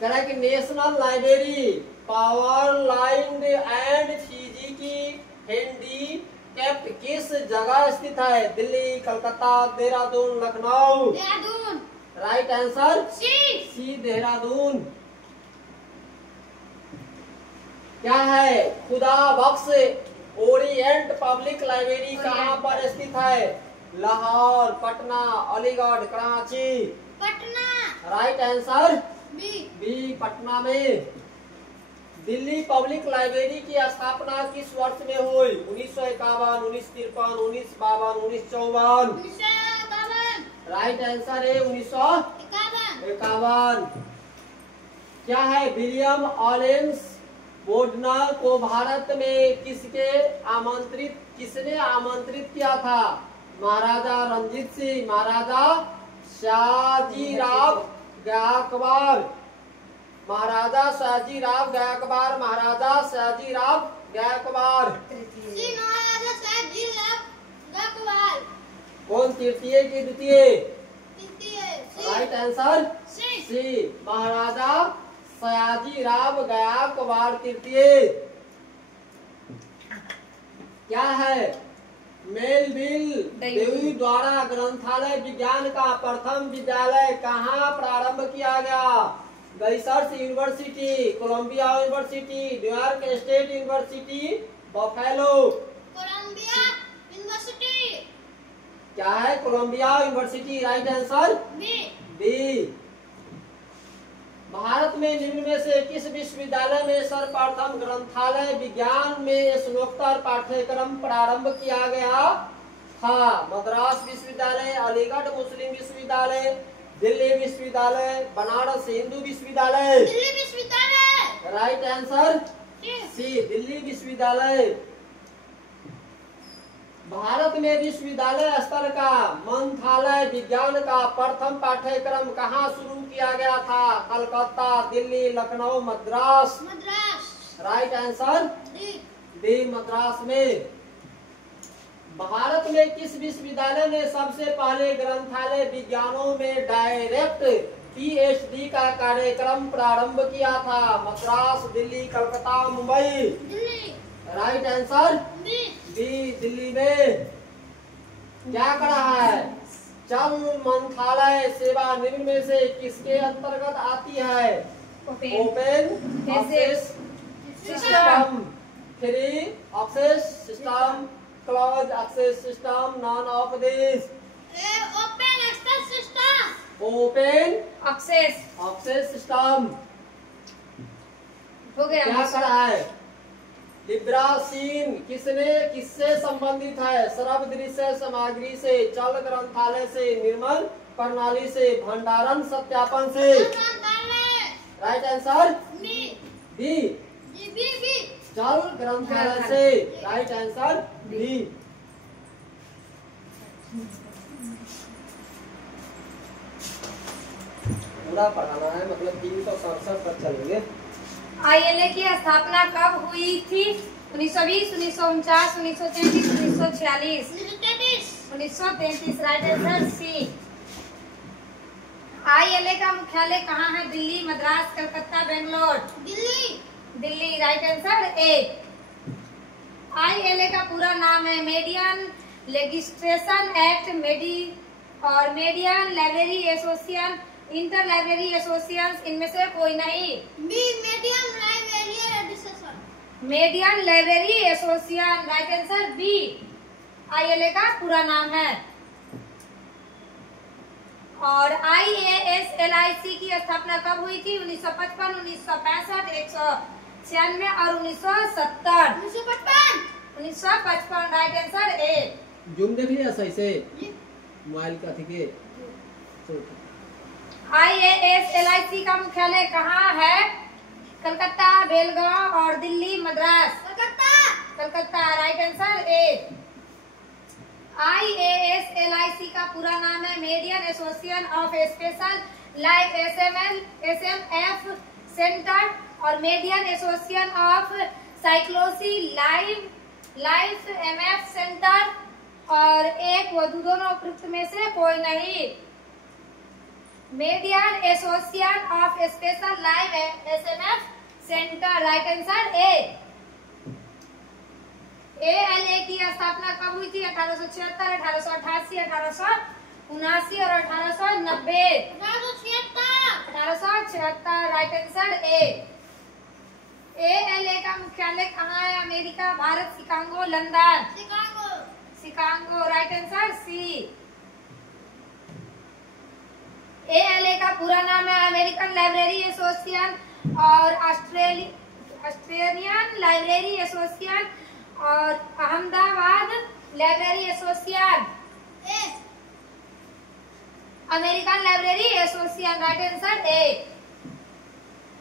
Correct. National library power line and फिजी की हैंडीकैप्ड किस जगह स्थित है? Delhi, Calcutta, Dehradun, Lucknow. Dehradun. Right answer C C Dehradun. क्या है? खुदा बख्श ओरिएंट पब्लिक लाइब्रेरी कहाँ पर स्थित है? Lahore, Patna, Aligarh, Karachi. Patna. Right answer B B Patna में। दिल्ली पब्लिक लाइब्रेरी की स्थापना किस वर्ष में हुई? 1951, 1953, 1952, 1954। 1951। राइट आंसर है 1951। क्या है? विलियम ऑलेंस बोडनल को भारत में किसने आमंत्रित किया था? महाराजा रणजीत सिंह, महाराजा शाहजीराव गायकवाड़, महाराजा शाहजीराव गायकवाड़, महाराजा शाहजीराव गायकवाड़। सी महाराजा शाहजीराव गायकवाड़। कौन तृतीय की द्वितीय? तृतीय। Right answer C. C, Maharaja Sayajirao Gaekwad तृतीय। क्या है? मेलविल डेवी द्वारा ग्रंथालय विज्ञान का प्रथम विद्यालय कहाँ प्रारंभ किया गया? गैसर्स university, Columbia university, New York state university, Buffalo. Columbia university. क्या है? Columbia university. Right answer B. B. Bharat में निम्न में से किस विश्वविद्यालय में सर्वप्रथम ग्रंथालय विज्ञान में स्नातकोत्तर पाठ्यक्रम प्रारंभ किया गया था? मद्रास विश्वविद्यालय, अलीगढ़ मुस्लिम विश्वविद्यालय, दिल्ली विश्वविद्यालय, बनारस हिंदू विश्वविद्यालय। दिल्ली विश्वविद्यालय। Right answer C. C, Delhi विश्वविद्यालय। भारत में विश्वविद्यालय स्तर का मंत्रालय विज्ञान का प्रथम पाठ्यक्रम कहाँ शुरू किया गया था? Calcutta, Delhi, Lucknow, Madras. Madras. Right answer D. D, Madras में। भारत में किस विश्वविद्यालय ने सबसे पहले ग्रंथालय विज्ञानों में डायरेक्ट पीएचडी का कार्यक्रम प्रारंभ किया था? Madras, Delhi, Calcutta, Mumbai. Delhi. Right answer B. B, Delhi में। क्या कर रहा है? चल मंत्रालय सेवा निम्न में से किसके अंतर्गत आती है? Open access system, free access system, close access system, none of this. Open access system. Open access system. हो गया। क्या कर रहा है? लिब्रासीन किससे संबंधित है? सर्व दृश्य सामग्री से, चल ग्रंथालय से, निर्माण प्रणाली से, भंडारण सत्यापन से। Right answer B. B, B. चल ग्रंथालय से। Right answer B. पूरा पढ़ाना है, मतलब 367 पर चलेंगे। आईएलए की स्थापना कब हुई थी? 1920, 1949, 1933, 1946। 1933। राइट आंसर सी। आईएलए का मुख्यालय कहाँ है? Delhi, Madras, Calcutta, Bangalore. Delhi. Delhi. Right answer A. ILA का पूरा नाम है मीडियन लेजिस्लेशन एक्ट, और Indian library association, inter library association, इनमें से कोई नहीं। B. Indian library association. Indian library association. Right answer B, ILA का पूरा नाम है। और आईएएसएलआईसी की स्थापना कब हुई थी? 1955, 1965, 1996 और 1970। 1955। राइट आंसर ए। जूम देख लिया सही से मोबाइल का? ठीक है। आईएएसएलआईसी का मुख्यालय कहाँ है? कलकत्ता, बेलगांव और Delhi, Madras. Calcutta. Right answer A. IASLIC का पूरा नाम है Indian association of special life S M F centre और मीडियन एसोसिएशन ऑफ साइक्लोसी लाइफ एमएफ सेंटर, और एक व दोनों उपयुक्त में से कोई नहीं। Indian association of special life S M F centre. Right answer A. ALA की स्थापना कब हुई थी? 1876, 1888, 1879 और 1890। 1876। Right answer A. एएलए का मुख्यालय कहाँ है? America, Bharat, Chicago, London. Chicago. Right answer C. ALA का पूरा नाम है अमेरिकन लाइब्रेरी एसोसिएशन और ऑस्ट्रेलियन लाइब्रेरी एसोसिएशन और Ahmedabad library association. American library association. Right answer A.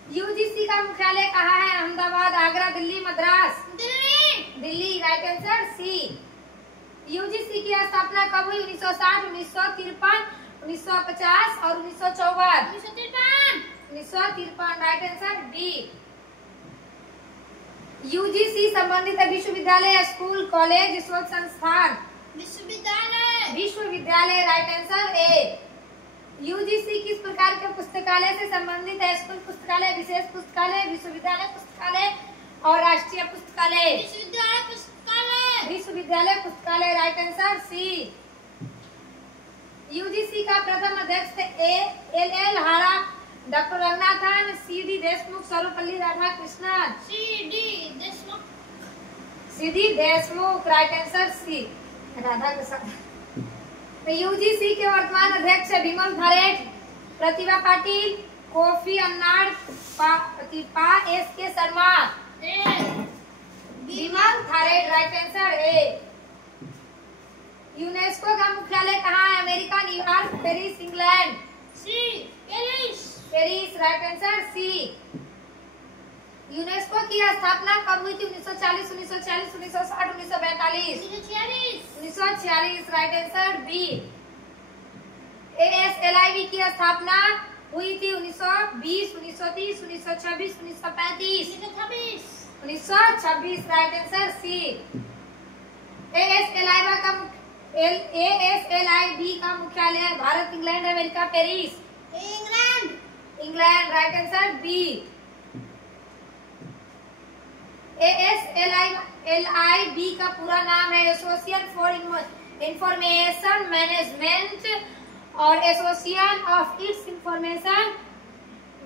UGC का मुख्यालय कहाँ है? Ahmedabad, Agra, Delhi, Madras. Delhi. Delhi, right answer C. UGC की स्थापना कब हुई? 1960, 1953, 1950 और 1954। 1953, राइट आंसर बी। यूजीसी संबंधित विश्वविद्यालय, स्कूल, कॉलेज, शोध संस्थान। विश्वविद्यालय। विश्वविद्यालय, राइट आंसर ए। यूजीसी किस प्रकार के पुस्तकालय से संबंधित है? स्कूल पुस्तकालय, विशेष पुस्तकालय, विश्वविद्यालय पुस्तकालय और राष्ट्रीय पुस्तकालय। विश्वविद्यालय पुस्तकालय। विश्वविद्यालय पुस्तकालय, राइट आंसर सी। यूजीसी का प्रथम अध्यक्ष थे L Hada, doctor Ranganathan, C D. Deshmukh, Sarvepalli Radhakrishnan. C D. Deshmukh, right answer C. Radhakrishnan. UGC के वर्तमान अध्यक्ष है Vimal Dharet, Pratibha Patil, Kofi Annan, S K. Sharma. Vimal Dharet, right answer A. UNESCO का मुख्यालय कहाँ है? America, New York, Paris, England. Paris, right answer C. UNESCO की स्थापना कब हुई थी? 1940, 1946, 1960, 1942। 1946, राइट आंसर बी। ASLIV की स्थापना हुई थी 1920, 1930, 1926, 1935। 1926, राइट आंसर सी। ASLIV का मुख्यालय Bharat, England, America, Paris. England, right answer B. ASLIV का पूरा नाम है एसोसिएशन फॉर इंफॉर्मेशन मैनेजमेंट और एसोसिएशन ऑफ इट्स इंफॉर्मेशन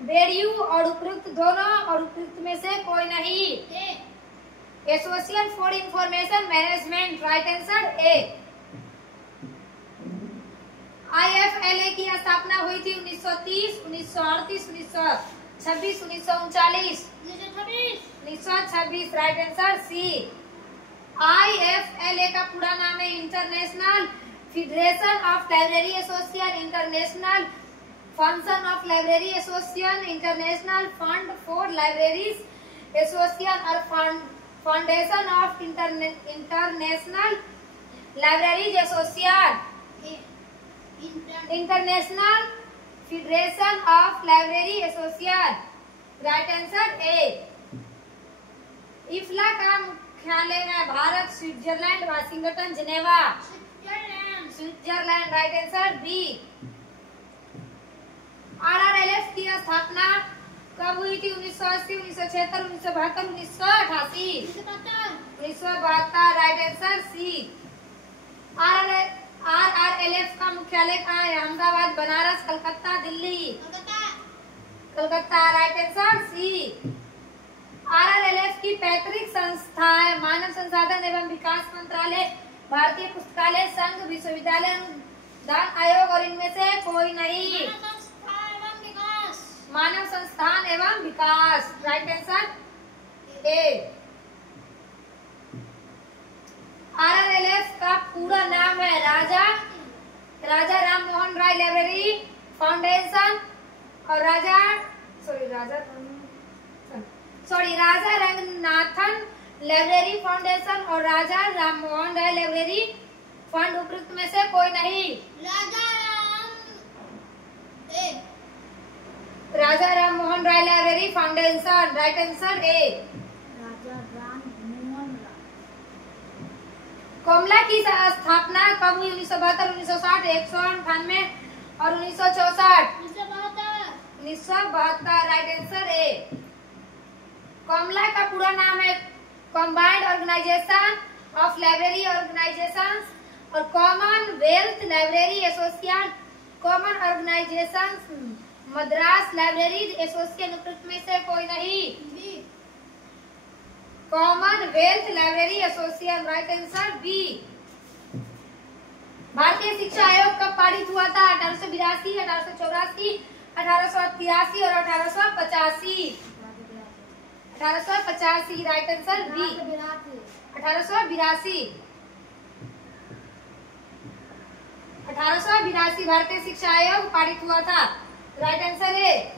बेड्यू और उपयुक्त दोनों और उपयुक्त में से कोई नहीं। Association for information management, right answer A. IFLA की स्थापना हुई थी 1930, 1938, 1926, 1939। 1926, राइट आंसर सी। IFLA का पूरा नाम है international federation of library association, international function of library association, international fund for libraries association और foundation of international libraries association. International federation of library association, right answer A. IFLA का मुख्यालय है Bharat, Switzerland, Washington, Geneva. Switzerland, right answer B. RRLF की स्थापना कब हुई थी? 1980, 1976, 1972, 1988। 1972, right answer C. RRLF का मुख्यालय कहाँ है? Ahmedabad, Banaras, Calcutta, Delhi. Calcutta, right answer C. RRLF की पैतृक संस्था है मानव संसाधन एवं विकास मंत्रालय, भारतीय पुस्तकालय संघ, विश्वविद्यालय अनुदान आयोग और इनमें से कोई नहीं। मानव संस्थान एवं विकास, राइट आंसर ए। RRLF का पूरा नाम है राजा राम मोहन राय लाइब्रेरी फाउंडेशन और राजा रंगनाथन लाइब्रेरी फाउंडेशन और राजा राम मोहन राय लाइब्रेरी फंड, उपयुक्त में से कोई नहीं। Raja Ram Mohan Roy library foundation, right answer A. COMLA की स्थापना कब हुई? 1972, 1960, 1998 और 1964। 1972, राइट आंसर ए। कमला का पूरा नाम है combined organisation of library organisations और commonwealth library association, common organisation Madras library association, उपयुक्त में से कोई नहीं। Commonwealth library association, right answer B. भारतीय शिक्षा आयोग कब पारित हुआ था? 1882, 1884, 1883 और 1885। 1885, राइट आंसर बी। 1882 भारतीय शिक्षा आयोग पारित हुआ था, राइट आंसर है।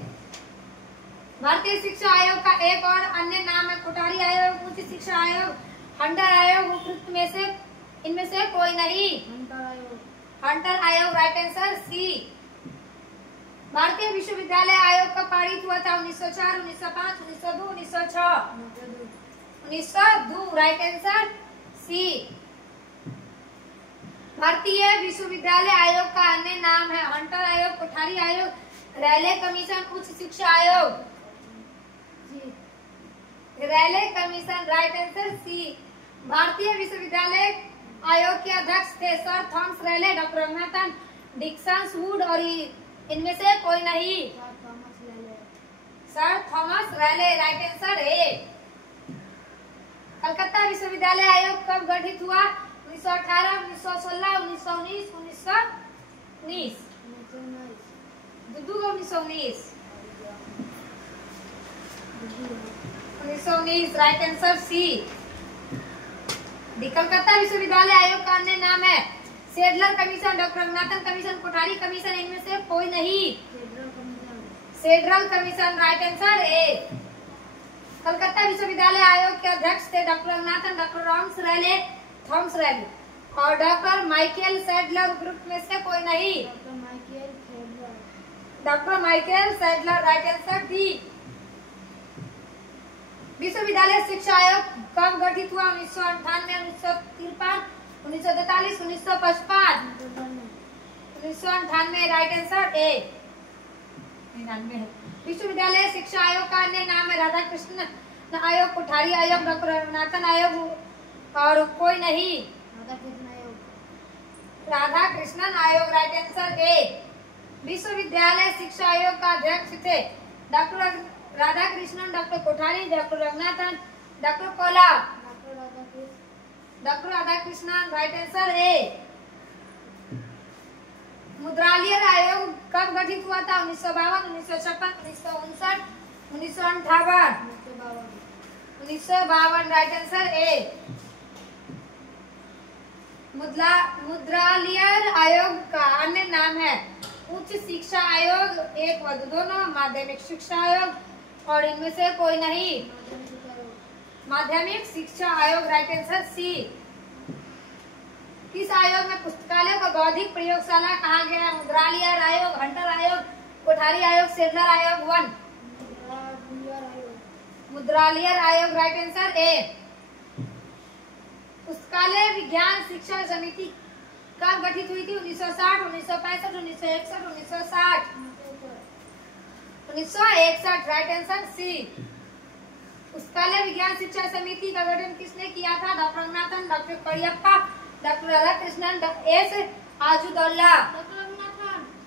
भारतीय शिक्षा आयोग का एक और अन्य नाम है कोठारी आयोग, उच्च शिक्षा आयोग, हंटर आयोग। उपयुक्त में से इनमें से कोई नहीं। हंटर आयोग राइट आंसर सी। भारतीय विश्वविद्यालय आयोग का पारित हुआ था 1904, 1905, 1902, 1906। 1902 राइट आंसर सी। भारतीय विश्वविद्यालय आयोग का अन्य नाम है हंटर आयोग, कोठारी आयोग, रैले कमीशन, उच्च शिक्षा आयोग। Raleigh commission right answer C. भारतीय विश्वविद्यालय आयोग के अध्यक्ष थे sir Thomas Raleigh, doctor Ranganathan, Dixon Wood और इनमें से कोई नहीं। Sir Thomas Raleigh right answer A. Calcutta विश्वविद्यालय आयोग कब गठित हुआ? 1918, 1916, 1919, 1919। 1919 राइट आंसर सी। कलकत्ता विश्वविद्यालय आयोग का अन्य नाम है Sadler commission, doctor Ranganathan commission, Kothari commission, इनमें से कोई नहीं। Sadler commission right answer A. Calcutta विश्वविद्यालय आयोग के अध्यक्ष थे doctor Ranganathan, doctor Thomas Raleigh और डॉक्टर माइकल सेडलर। ग्रुप में से कोई नहीं। Doctor Michael Sadler right answer D. विश्वविद्यालय शिक्षा आयोग कब गठित हुआ? 1998, 1953, 1943, 1955। 1998 राइट आंसर ए। 99 है। विश्वविद्यालय शिक्षा आयोग का अन्य नाम है राधा कृष्ण आयोग, कोठारी आयोग, डॉक्टर रंगनाथन आयोग और कोई नहीं। राधा कृष्णन आयोग राइट आंसर ए। विश्वविद्यालय शिक्षा आयोग का अध्यक्ष थे doctor Radhakrishnan, doctor Kothari, doctor Ranganathan, doctor Kola, doctor Radhakrishnan right answer A. मुद्रालय आयोग कब गठित हुआ था? 1952, 1956, 1959, 1958। 1952 राइट आंसर ए। मुद्रालय आयोग का अन्य नाम है उच्च शिक्षा आयोग, एक व दोनों, माध्यमिक शिक्षा आयोग और इनमें से कोई नहीं। माध्यमिक शिक्षा आयोग राइट आंसर सी। किस आयोग में पुस्तकालय को बौद्धिक प्रयोगशाला कहा गया है? मुद्रालय आयोग, हंटर आयोग, कोठारी आयोग, सेडलर आयोग। 1 मुद्रालय आयोग राइट आंसर ए। पुस्तकालय विज्ञान शिक्षा समिति कब गठित हुई थी? 1960, 1965, 1961, 1960। 1961 राइट आंसर सी। पुस्तकालय विज्ञान शिक्षा समिति का गठन किसने किया था? Doctor Ranganathan, doctor Kariappa, doctor Radhakrishnan, S आजुदौल्ला।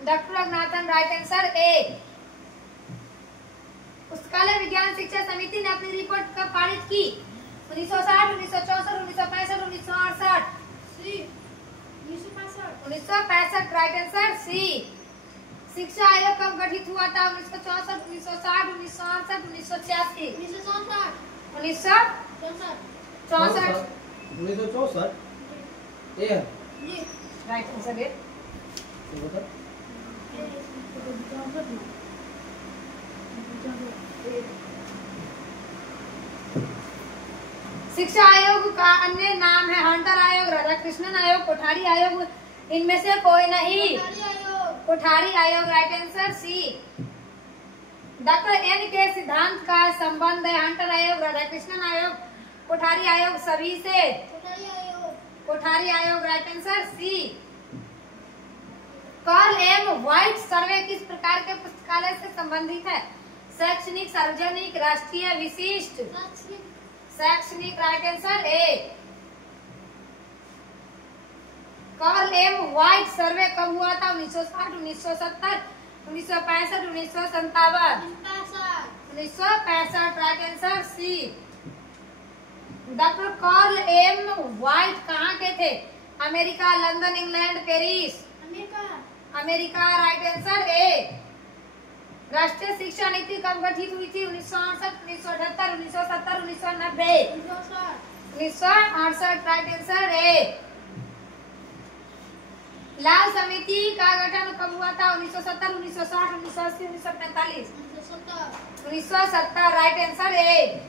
Doctor Ranganathan right answer A. पुस्तकालय विज्ञान शिक्षा समिति ने अपनी रिपोर्ट कब पारित की? 1960, 1964, 1965, 1968। 1965 राइट आंसर सी। शिक्षा आयोग कब गठित हुआ था? 1964, 1960, 1968, 1986। 1964 ए राइट आंसर ए। शिक्षा आयोग का अन्य नाम है हंटर आयोग, राधा कृष्णन आयोग, कोठारी आयोग, इनमें से कोई नहीं। कोठारी आयोग right answer C. Doctor N K Siddhanta का संबंध है हंटर आयोग, राधा कृष्णन आयोग, कोठारी आयोग सभी से। कोठारी आयोग right answer C. Carl M White survey किस प्रकार के पुस्तकालय से संबंधित है? शैक्षणिक, सार्वजनिक, राष्ट्रीय, विशिष्ट। शैक्षणिक right answer A. Carl M White survey कब हुआ था? 1960, 1970, 1965, 1957। 1965 right answer C. Doctor Carl M White कहाँ के थे? America, London, England, Paris. America right answer A. राष्ट्रीय शिक्षा नीति कब गठित हुई थी? 1968, 1978, 1970, 1990। 1968 राइट आंसर ए। लाल समिति का गठन कब हुआ था? 1970, 1960, 1980, 1945। 1970 right answer A.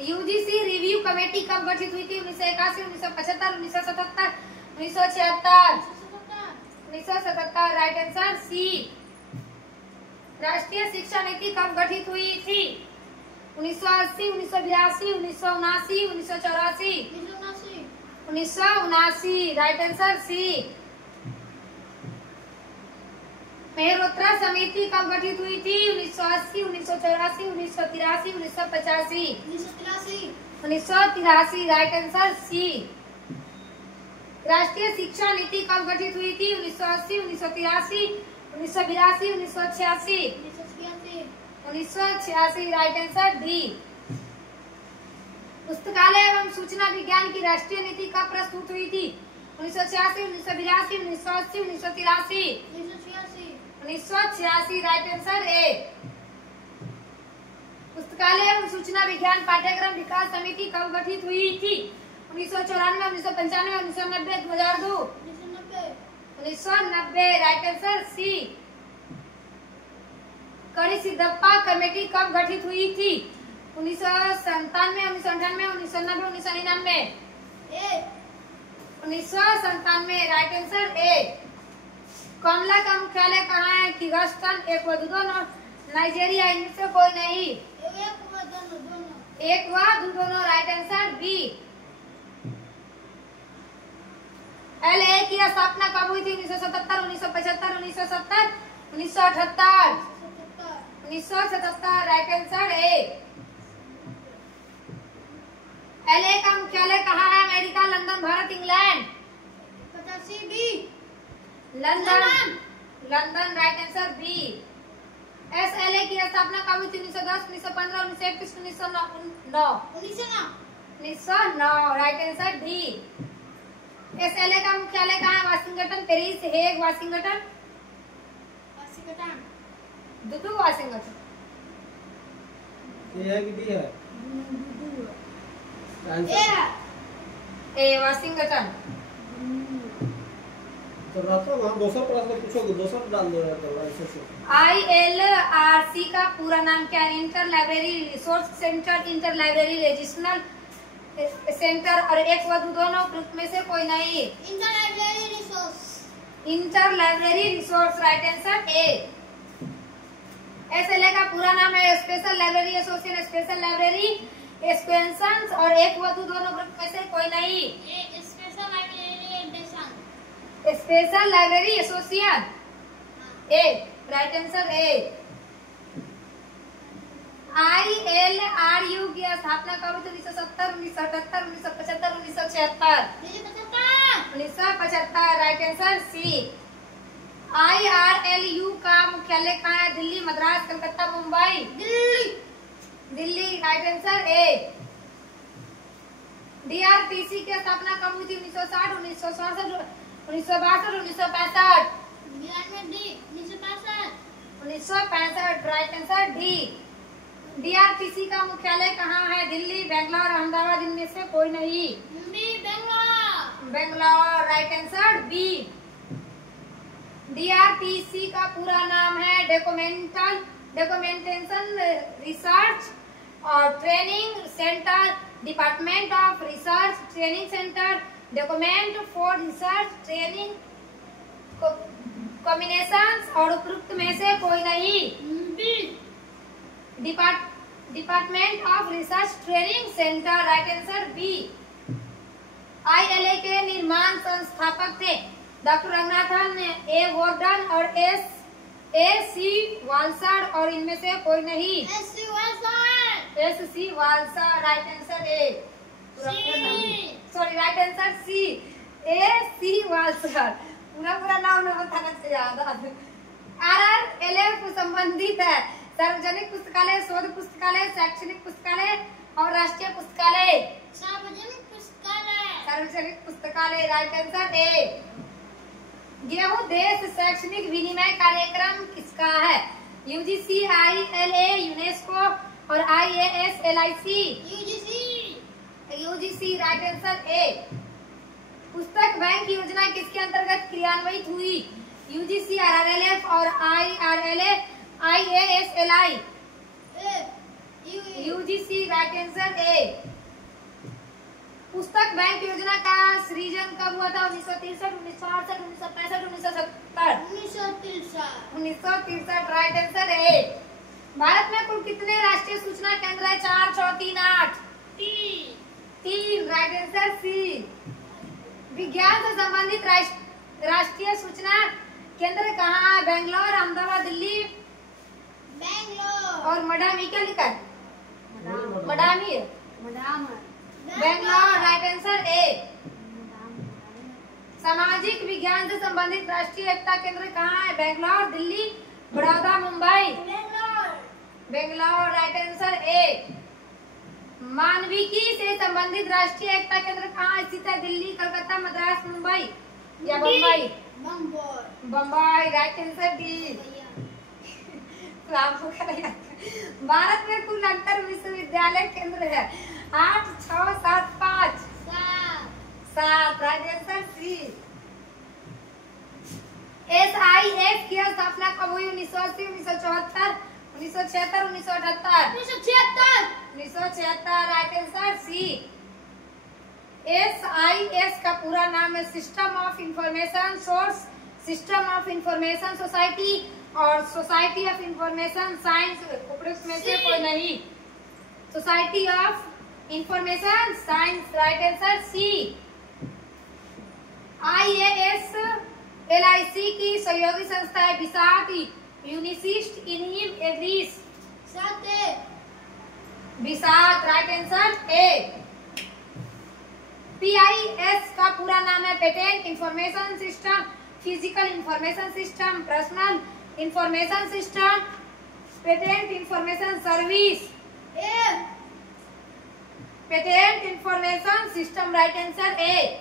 UGC review committee कब गठित हुई थी? 1981, 1975, 1977, 1976। 1977 राइट आंसर सी। राष्ट्रीय शिक्षा नीति कब गठित हुई थी? 1980, 1982, 1979, 1984। 1979 राइट आंसर सी। मेहरोत्रा समिति कब गठित हुई थी? 1980, 1984, 1983, 1985। 1983 राइट आंसर सी। राष्ट्रीय शिक्षा नीति कब गठित हुई थी? 1980, 1983, 1982, 1986। 1986 राइट आंसर डी। पुस्तकालय एवं सूचना विज्ञान की राष्ट्रीय नीति कब प्रस्तुत हुई थी? 1986, 1982, 1980, 1983। 1986 राइट आंसर ए। पुस्तकालय एवं सूचना विज्ञान पाठ्यक्रम विकास समिति कब गठित हुई थी? 1994, 1995, 1990, 2002। 1990 राइट आंसर सी। कड़ी सिद्धप्पा कमेटी कब गठित हुई थी? 1997, 1998, 1990, 1999। 1997 राइट आंसर ए। कमला का मुख्यालय कहाँ है? किर्गिस्तान, इक्वाडोर और नाइजीरिया, इनमें से कोई नहीं। एक व दोनों राइट आंसर बी। LA की स्थापना कब हुई थी? 1977, 1975, 1970, 1978। 1977 राइट आंसर ए। LA का मुख्यालय कहाँ है? America, London, Bharat, England. London London right answer B. SLA की स्थापना कब हुई थी? 1910, 1915, 1921, 1909। 1909 राइट आंसर डी। SLA का मुख्यालय कहाँ है? Washington, Paris, Hague, Washington, Dudu, Washington. भी है ए वाशिंगटन। तो रातों हम दूसरा प्रश्न पूछोगे, दूसरा डाल दो ऐसे से। ILRC का पूरा नाम क्या है? Inter library resource centre, inter library registration centre और एक व दोनों ग्रुप में से कोई नहीं। Inter library resource right answer ए। SLA का पूरा नाम है special library association, special library expansion और एक व दोनों ग्रुप में से कोई नहीं। स्पेशल लाइब्रेरी एसोसिएशन ए राइट आंसर ए। ILRU की स्थापना कब हुई? 1970, 1978, 1975, 1976। 1975 राइट आंसर सी। IRLU का मुख्यालय कहाँ है? दिल्ली, मद्रास, कलकत्ता, मुंबई। दिल्ली राइट आंसर ए। DRTC की स्थापना कब हुई थी? 1960, 1967, 1962, 1965। 1965 राइट आंसर डी। DRTC का मुख्यालय कहाँ है? दिल्ली, बेंगलोर, अहमदाबाद, इनमें से कोई नहीं। Bangalore right answer B. DRTC का पूरा नाम है डॉक्यूमेंटेशन रिसर्च और training centre, department of research training centre, document for research training combinations और उपयुक्त में से कोई नहीं। Department of research training centre right answer B. ILA के निर्माण संस्थापक थे डॉक्टर रंगनाथन, A. वॉर्डन और S.C. वालसाड और इनमें से कोई नहीं। S.C. वालसाड right answer A. Sorry right answer C. A.C. वालसाड पूरा नाम न बताना चाहिए। RRLF संबंधित है सार्वजनिक पुस्तकालय, शोध पुस्तकालय, शैक्षणिक पुस्तकालय और राष्ट्रीय पुस्तकालय। सार्वजनिक पुस्तकालय राइट आंसर ए। गेहूं देश शैक्षणिक विनिमय कार्यक्रम किसका है? UGC, ILA, यूनेस्को और IASLIC। UGC right answer A. पुस्तक बैंक योजना किसके अंतर्गत क्रियान्वित हुई? यूजीसी, आरआरएलएफ और IRLA, IASLI. UGC, right answer A. पुस्तक बैंक योजना का सृजन कब हुआ था? 1963, 1968, 1965, 1970। 1963, राइट आंसर ए। भारत में कुल कितने राष्ट्रीय सूचना केंद्र है? 4, 6, 3, 8। 3, राइट आंसर सी। विज्ञान से संबंधित राष्ट्रीय सूचना केंद्र कहाँ है? बेंगलोर, अहमदाबाद, दिल्ली। बेंगलोर। और मडामी क्या लिखा है? मडामी। Bangalore, right answer A. सामाजिक विज्ञान से संबंधित राष्ट्रीय एकता केंद्र कहाँ है? Bangalore, Delhi, Baroda, Mumbai. Bangalore, right answer A. मानविकी से संबंधित राष्ट्रीय एकता केंद्र कहाँ स्थित है? दिल्ली, कलकत्ता, मद्रास, मुंबई या Bombay? Bombay, right answer D. Bharat में कुल अंतर विश्वविद्यालय केंद्र है? 8, 6, 7, 5। 7, राइट आंसर सी। SIS की स्थापना कब हुई? 1980, 1974, 1976, 1978? 1976, राइट आंसर सी। SIS का पूरा नाम है system of information source, system of information society और सोसाइटी ऑफ इंफॉर्मेशन साइंस। उपरोक्त में से कोई नहीं। Society of information science, right answer C. IAS LIC की सहयोगी संस्था है बिसात, यूनिसिस्ट, इनिम, एग्रीस। बिसात, राइट आंसर ए। PIS का पूरा नाम है patent information system, physical information system, personal information system, patent information service. Patent information system, right answer ए।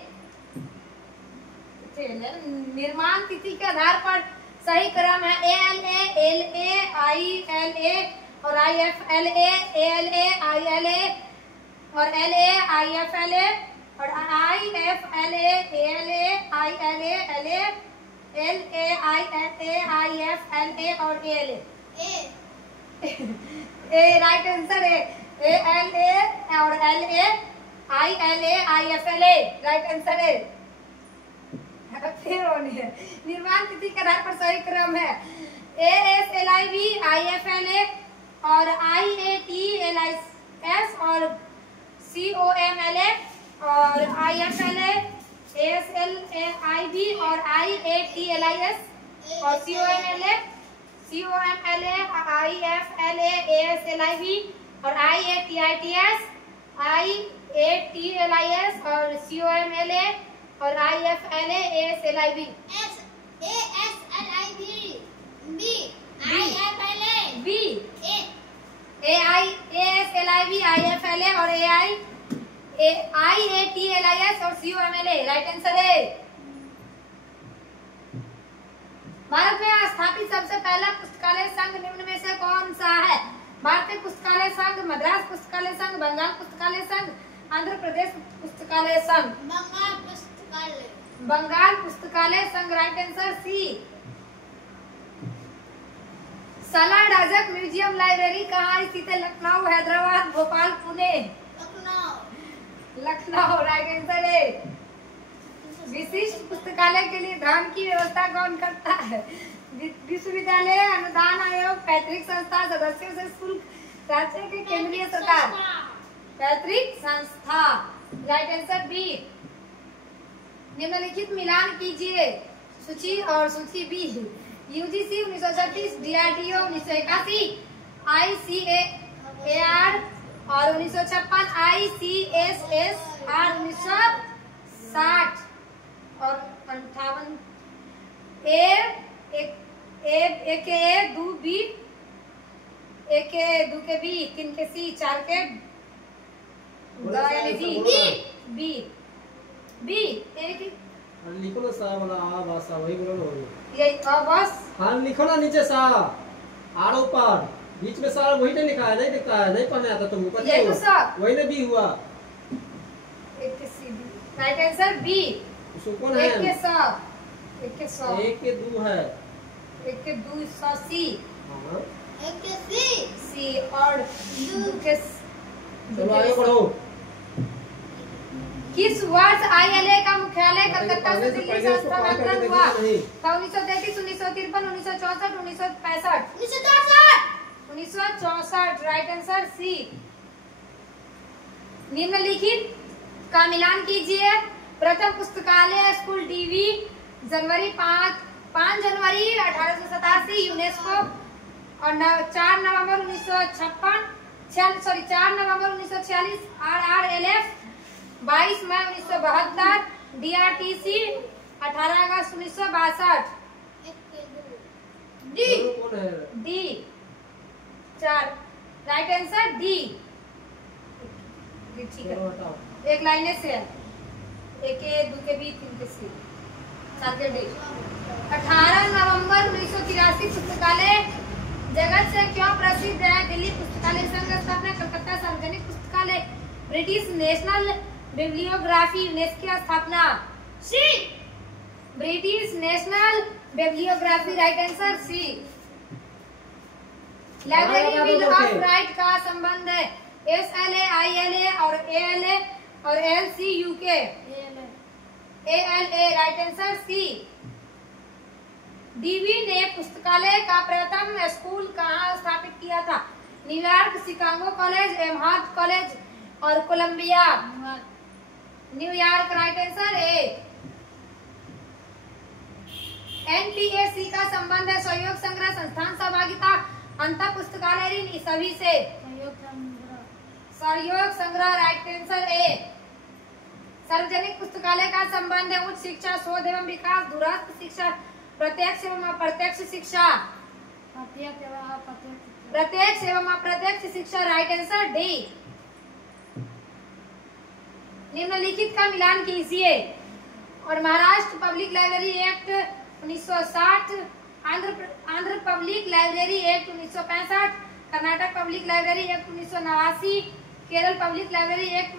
निर्माण तिथि के आधार पर सही क्रम है ALA, LA, ILA और IFLA, ALA, ILA और LA, IFLA और IFLA, ALA, ILA, LA, LA, ILA, IFLA और ALA। ए, राइट आंसर है ALA और LA, ILA, IFLA, right answer है। फिर होनी है। निर्माण तिथि के आधार पर सही क्रम है ASLIB, IFLA और IATLIS और COMLA और IFLA, ASLAIB और IATLIS और COMLA, IFLA, ASLIB और IATITS, IATLIS और COMLA और IFLA, ASLIB। ASLIB, IFLA और IATLIS और COMLA, राइट आंसर है। भारत में स्थापित सबसे पहला पुस्तकालय संघ निम्न में से कौन सा है? भारतीय पुस्तकालय संघ, मद्रास पुस्तकालय संघ, बंगाल पुस्तकालय संघ, आंध्र प्रदेश पुस्तकालय संघ। बंगाल पुस्तकालय संघ, राइट आंसर सी। सलाडाजक म्यूजियम लाइब्रेरी कहाँ स्थित है? लखनऊ, हैदराबाद, भोपाल, पुणे? लखनऊ, राइट आंसर है। विशिष्ट पुस्तकालय के लिए धन की व्यवस्था कौन करता है? विश्वविद्यालय अनुदान आयोग, पैतृक संस्था, सदस्यों से शुल्क, राज्य के केंद्रीय सरकार? पैतृक संस्था, राइट आंसर बी। निम्नलिखित मिलान कीजिए सूची और सूची बी। यूजीसी 1936, DRDO 1981, ICAR और 1956, ICSSR 1960 और 58। एक दो बी, एक दो के बी, तीन के सी, चार के बी, बी एक लिखो ना सा वाला आ भाषा वही बोलो ना। यही बस। हाँ लिखो ना नीचे सा, आर ऊपर, बीच में सा वही नहीं लिखा है, नहीं दिखता है, नहीं पढ़ने आता तुमको। यही तो सा वही ना बी हुआ। एक C B, right answer B. उसको कौन है? एक के 100, एक के 100, एक के 2 है। एक के 2 100 सी, हाँ एक के सी, सी और दो के चलो आगे बढ़ो। किस वर्ष ILA का मुख्यालय कलकत्ता से पहले दिल्ली उसको स्थानांतरण पढ़ हुआ? के नहीं। था 1933, 1953, 1964, 1965। 1964, 1964 राइट आंसर सी। निम्नलिखित का मिलान कीजिए। प्रथम पुस्तकालय स्कूल डीवी जनवरी 5 जनवरी 1887 यूनेस्को और 4 नवंबर 1956 4 नवंबर 1946 RRLF 22 मई 1972 DRTC 18 अगस्त 1962 एक के दो, डी कौन है? D 4 right answer D. ठीक है, चलो हटाओ। एक लाइन से है। एक के 2 के बी 3 के सी 4 के डी। 18 नवंबर 1983 पुस्तकालय जगत से क्यों प्रसिद्ध है? दिल्ली पुस्तकालय संघ स्थापना, कलकत्ता सार्वजनिक पुस्तकालय, ब्रिटिश नेशनल बिब्लियोग्राफी यूनेस्को की स्थापना। C, British national bibliography right answer C. Library bill of right का संबंध है SLA ILA और ALA और LCUK ALA right answer C. Dewey ने पुस्तकालय का प्रथम स्कूल कहाँ स्थापित किया था? New York, Chicago college, Amherst college और Columbia. New York right answer A. NPAC का संबंध है सहयोग, संग्रह, संस्थान सहभागिता, अंतर पुस्तकालय ऋण सभी से। सहयोग संग्रह राइट आंसर ए। सार्वजनिक पुस्तकालय का संबंध है उच्च शिक्षा, शोध एवं विकास, दूरस्थ शिक्षा, प्रत्यक्ष एवं अप्रत्यक्ष शिक्षा। प्रत्यक्ष एवं अप्रत्यक्ष शिक्षा राइट आंसर डी। निम्नलिखित का मिलान कीजिए। और Maharashtra public library act 1960, Andhra public library act 1965, Karnataka public library act 1989, Kerala public library act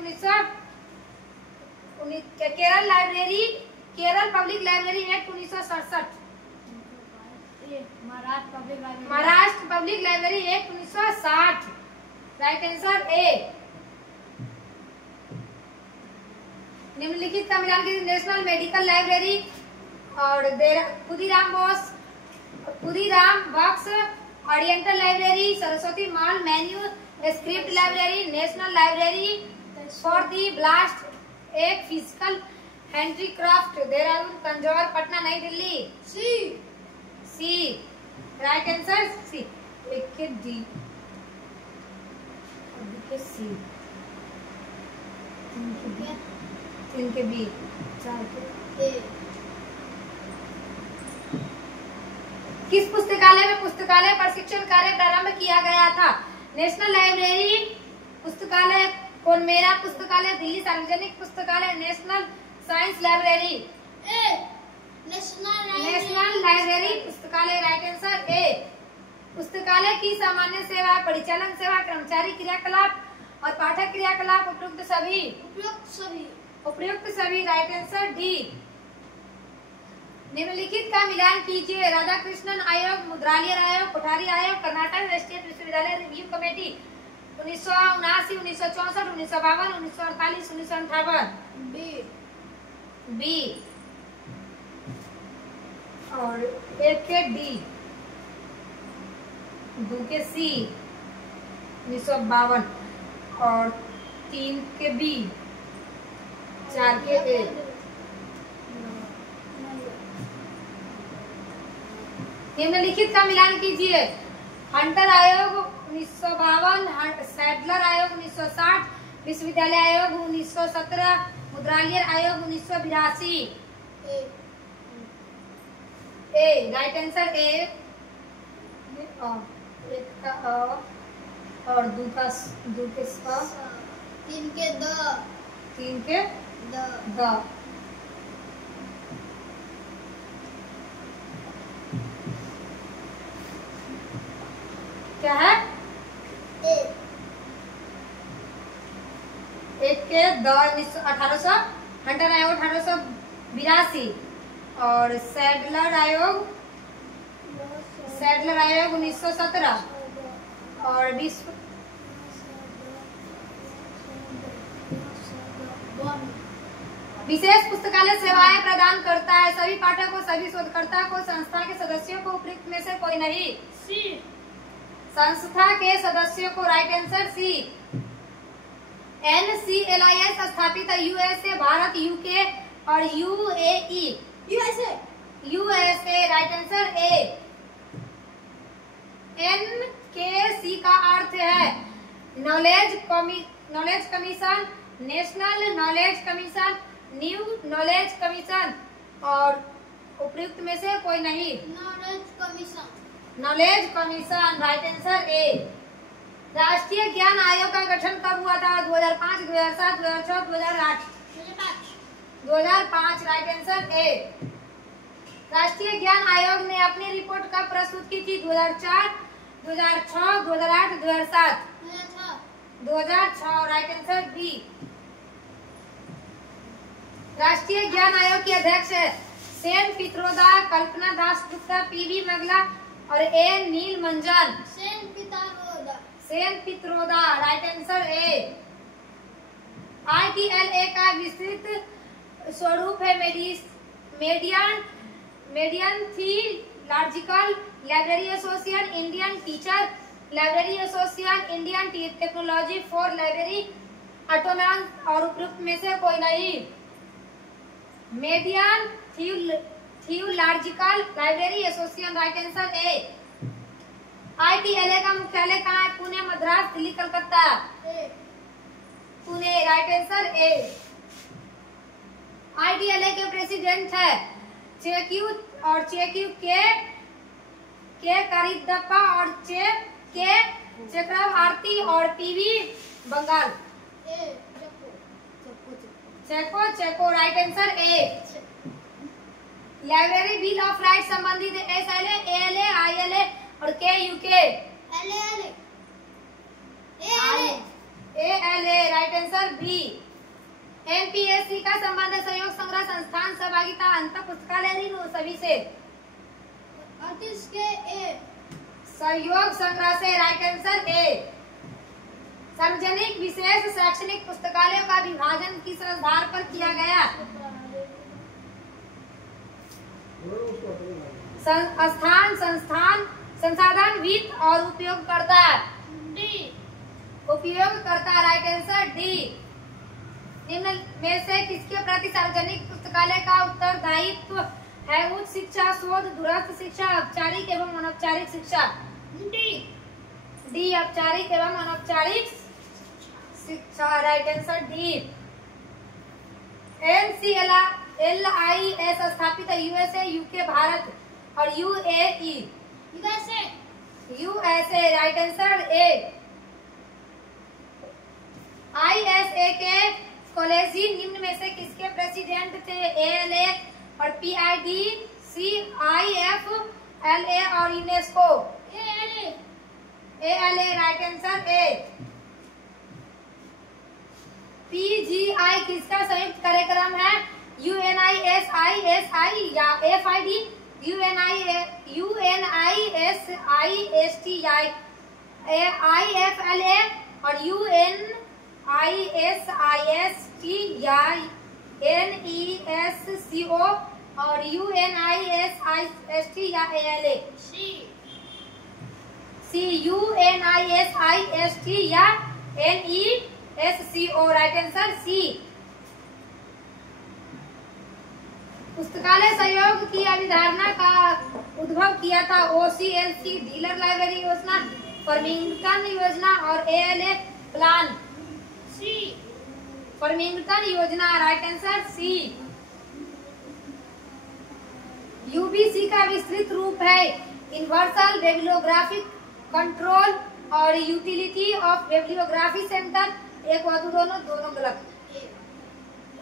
Kerala public library act 1967। Maharashtra public library act 1960 right answer ए। निम्नलिखित का मिलान कीजिए। नेशनल मेडिकल लाइब्रेरी और Khudiram Bose, Khudiram box, oriental library, Saraswati mall menu script library, national library for the blast, एक physical handicraft, Dehradun, Tanjore, Patna, नई दिल्ली। सी right answer C. एक के D, के सी, 3 के बी, 4 के ए, किस पुस्तकालय में पुस्तकालय प्रशिक्षण कार्य प्रारंभ किया गया था? नेशनल लाइब्रेरी पुस्तकालय, कोनमेरा पुस्तकालय, दिल्ली सार्वजनिक पुस्तकालय, national science library. National library पुस्तकालय राइट आंसर ए। पुस्तकालय की सामान्य सेवा, परिचालन सेवा, कर्मचारी क्रियाकलाप और पाठक क्रियाकलाप उपयुक्त सभी राइट आंसर डी। निम्नलिखित का मिलान कीजिए। राधाकृष्णन आयोग, मुद्रालय आयोग, कोठारी आयोग, कर्नाटक स्टेट विश्वविद्यालय रिव्यू कमेटी 1979, 1964, 1952, 1948, 1958। बी और एक के डी, 2 के सी 1952 और 3 के बी, 4 के ए। निम्नलिखित का मिलान कीजिए। हंटर आयोग 1952, सैडलर आयोग 1960, विश्वविद्यालय आयोग 1917, मुद्रालय आयोग 1982। ए राइट आंसर ए। एक का और 2 के स, 3 के द, 3 के द। क्या है? एक के द 1800, हंटर आयोग 1852 82 और सैडलर आयोग 1917 और विश्व विशेष पुस्तकालय सेवाएं प्रदान करता है। सभी पाठकों, सभी शोधकर्ता को, संस्था के सदस्यों को उपयुक्त में से कोई नहीं। सी। संस्था के सदस्यों को, राइट आंसर सी। NCLIS स्थापित है USA, भारत, UK और UAE। USA राइट आंसर ए। NKC का अर्थ है knowledge commission, national knowledge commission, new knowledge commission और उपयुक्त में से कोई नहीं। Knowledge commission right answer A. राष्ट्रीय ज्ञान आयोग का गठन कब हुआ था? 2005, 2007, 2006, 2008? 2005 राइट आंसर ए। राष्ट्रीय ज्ञान आयोग ने अपनी रिपोर्ट कब प्रस्तुत की थी? 2004, 2006, 2008, 2007? 2006 राइट आंसर बी। राष्ट्रीय ज्ञान आयोग के अध्यक्ष है सेन पित्रोदा, कल्पना दास गुप्ता, PV मेगला और A नीलमंजन। Sen Pitroda right answer A. ITLA का विस्तृत स्वरूप है Indian theological library association, Indian teacher library association, Indian technology for library autonomous और उपयुक्त में से कोई नहीं। Indian theological library association right answer A. ITLA का मुख्यालय कहाँ है? Pune, Madras, Delhi, Calcutta? Pune right answer A. ITLA के प्रेसिडेंट है चेक्यू और चेक्यू के कारिदप्पा और के चक्रवर्ती और PV बंगाल। चेको right answer A. Library bill of right संबंधित SLA, ALA, ILA और KUK? ALA right answer B. NPSC का संबंध सहयोग संग्रह संस्थान सहभागिता अंत पुस्तकालय ऋण सभी से? सहयोग संग्रह से राइट आंसर ए। सार्वजनिक विशेष शैक्षणिक पुस्तकालयों का विभाजन किस आधार पर किया गया? संसाधन, वित्त और उपयोगकर्ता? उपयोगकर्ता राइट आंसर डी। निम्न में से किसके प्रति सार्वजनिक पुस्तकालय का उत्तरदायित्व है? उच्च शिक्षा, शोध, दूरस्थ शिक्षा, औपचारिक एवं अनौपचारिक शिक्षा? डी औपचारिक एवं अनौपचारिक शिक्षा राइट आंसर डी। NCLIS स्थापित है USA, UK, भारत और UAE? USA राइट आंसर ए। ISA के कॉलेजी निम्न में से किसके प्रेसिडेंट थे? ALA और PID, CIF, LA और यूनेस्को? ALA राइट आंसर ए। PGI किसका संयुक्त कार्यक्रम है? UNISI या FID? UNISISTI, IFLA और UNISIST या NESCO और UNISIST या ALA? UNISIST या NESCO राइट आंसर सी। पुस्तकालय सहयोग की अवधारणा का उद्भव किया था? OCLC डीलर लाइब्रेरी योजना, फर्मिंगटन योजना और ALA प्लान? फर्मिंगटन योजना राइट आंसर सी। UBC का विस्तृत रूप है यूनिवर्सल बिब्लियोग्राफिक कंट्रोल और यूटिलिटी ऑफ बिब्लियोग्राफी सेंटर? एक व दोनों गलत।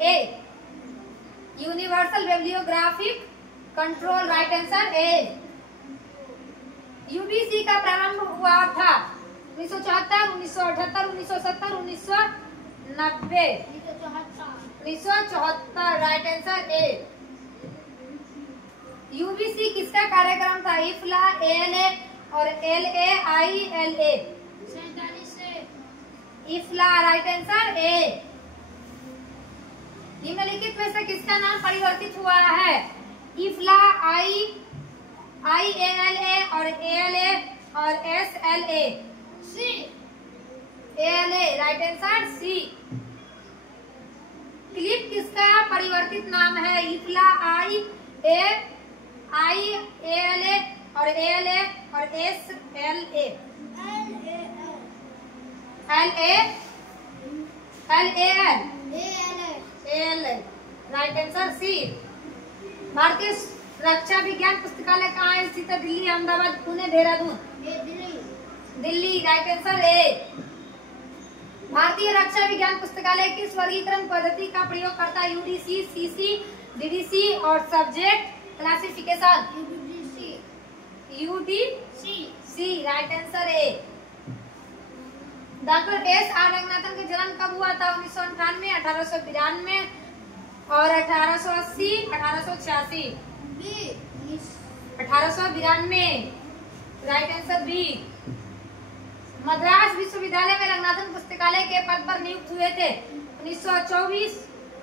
A universal bibliographic control right answer A. UBC का प्रारंभ हुआ था 1974, 1978, 1970, 1990? 1974 राइट आंसर ए। यूबीसी किसका कार्यक्रम था? इफ्ला, एएलए और एलएआईएलए। 47 से। इफ्ला राइट आंसर ए। निम्नलिखित में से किसका नाम परिवर्तित हुआ है? इफ्ला, आईएएलए और एएलए और SLA. C. ALA right answer C. Clip किसका परिवर्तित नाम है? इफ्ला, आईएएलए और एएलए और SLA. ALA right answer C. भारतीय रक्षा विज्ञान पुस्तकालय कहाँ स्थित है? Delhi, Ahmedabad, Pune, Dehradun. Delhi right answer A. भारतीय रक्षा विज्ञान पुस्तकालय किस वर्गीकरण पद्धति का प्रयोग करता है? यूडीसी, सीसी, डीडीसी और subject classification. UDC right answer A. Doctor SR. Ranganathan का जन्म कब हुआ था? 1998, 1892 और 1880, 1886। 1892 राइट आंसर बी। मद्रास विश्वविद्यालय में रंगनाथन पुस्तकालय के पद पर नियुक्त हुए थे? 1924,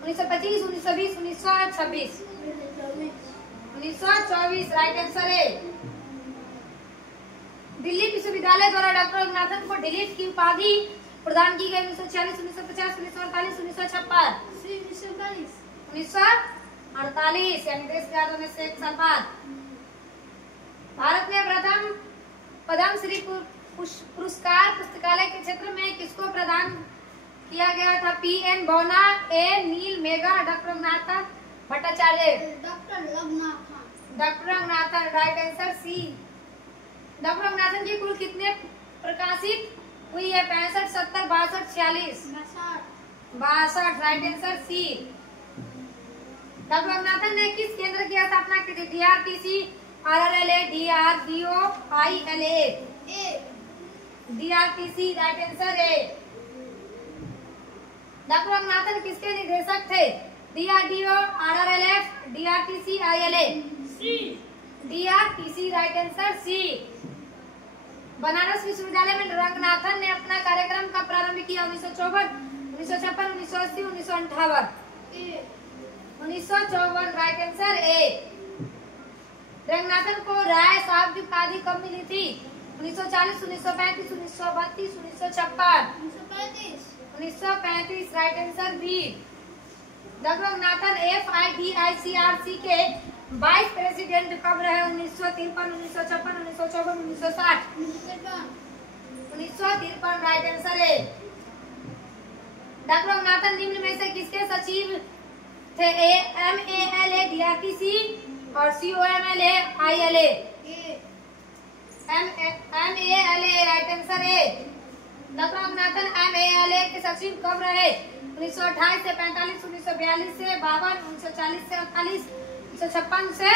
1925, 1920, 1926। 1924 राइट आंसर है। दिल्ली विश्वविद्यालय द्वारा डॉक्टर रंगनाथन को डिलीट की उपाधि प्रदान की गई? 1940, 1950, 1948, 1956। 1948 यानी देश के आजाद होने से 1 साल बाद। भारत में प्रथम पद्मश्री पुरस्कार पुस्तकालय के क्षेत्र में किसको प्रदान किया गया था? पी.एन. बौना, ए. नील मेगा, doctor Ranganathan Bhattacharya. Doctor Ranganathan right answer C. Doctor Ranganathan की कुल कितने प्रकाशित हुई है? 65, 70, 62, 46। 62 right answer C. Doctor Ranganathan ने किस केंद्र की स्थापना की थी? DRTC, RRLA, DRDO, ILA. DRTC right answer है। डॉक्टर रंगनाथन किसके निदेशक थे? DRDO, RRLF, DRTC, ILA. DRTC right answer C. Banaras विश्वविद्यालय में रंगनाथन ने अपना कार्यक्रम कब प्रारंभ किया? 1954, 1956, 1980, 1958। 1954 राइट आंसर ए। रंगनाथन को राय साहब की उपाधि कब मिली थी? 1940, 1935, 1932, 1956। 1935 right answer B. Doctor Ranganathan FIDICRC के वाइस प्रेसिडेंट कब रहे? 1953, 1956, 1954, 1960। 1953 राइट आंसर है। डॉक्टर रंगनाथन निम्न में से किसके सचिव थे? MALA DRTC और COMLA ILA। MALA right answer है। डॉक्टर रंगनाथन MALA के सचिव कब रहे? 1928 से 45, 1942 से 52, 1940 से 48, 1956 से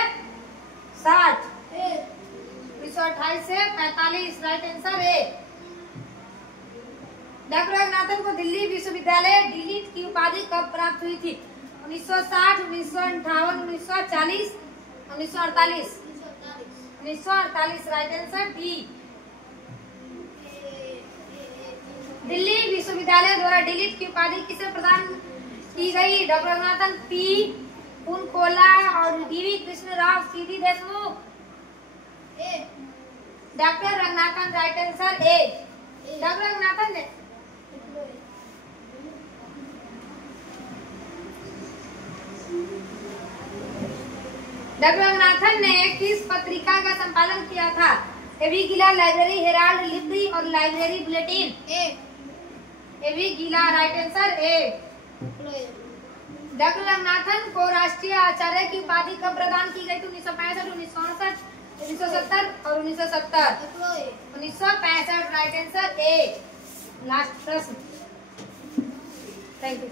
60। 1928 से 45 राइट आंसर है। डॉक्टर रंगनाथन को दिल्ली विश्वविद्यालय डिलीट की उपाधि कब प्राप्त हुई थी? 1960, 1958, 1940, 1948। 1948 राइट आंसर डी। दिल्ली विश्वविद्यालय द्वारा डिलीट की उपाधि किसे प्रदान की गई? डॉक्टर रंगनाथन, पी पुनकोला और D V Krishnarao, C D Deshmukh. Doctor Ranganathan right answer A. Doctor Ranganathan ने किस पत्रिका का संपादन किया था? एवी गीला, लाइब्रेरी हेराल्ड, लिब्री और लाइब्रेरी बुलेटिन। एवी गीला right answer A. Doctor Ranganathan को राष्ट्रीय आचार्य की उपाधि कब प्रदान की गई थी? 1965, 1959, 1970 और 1970। 1965 राइट आंसर ए। लास्ट प्रश्न। Thank you.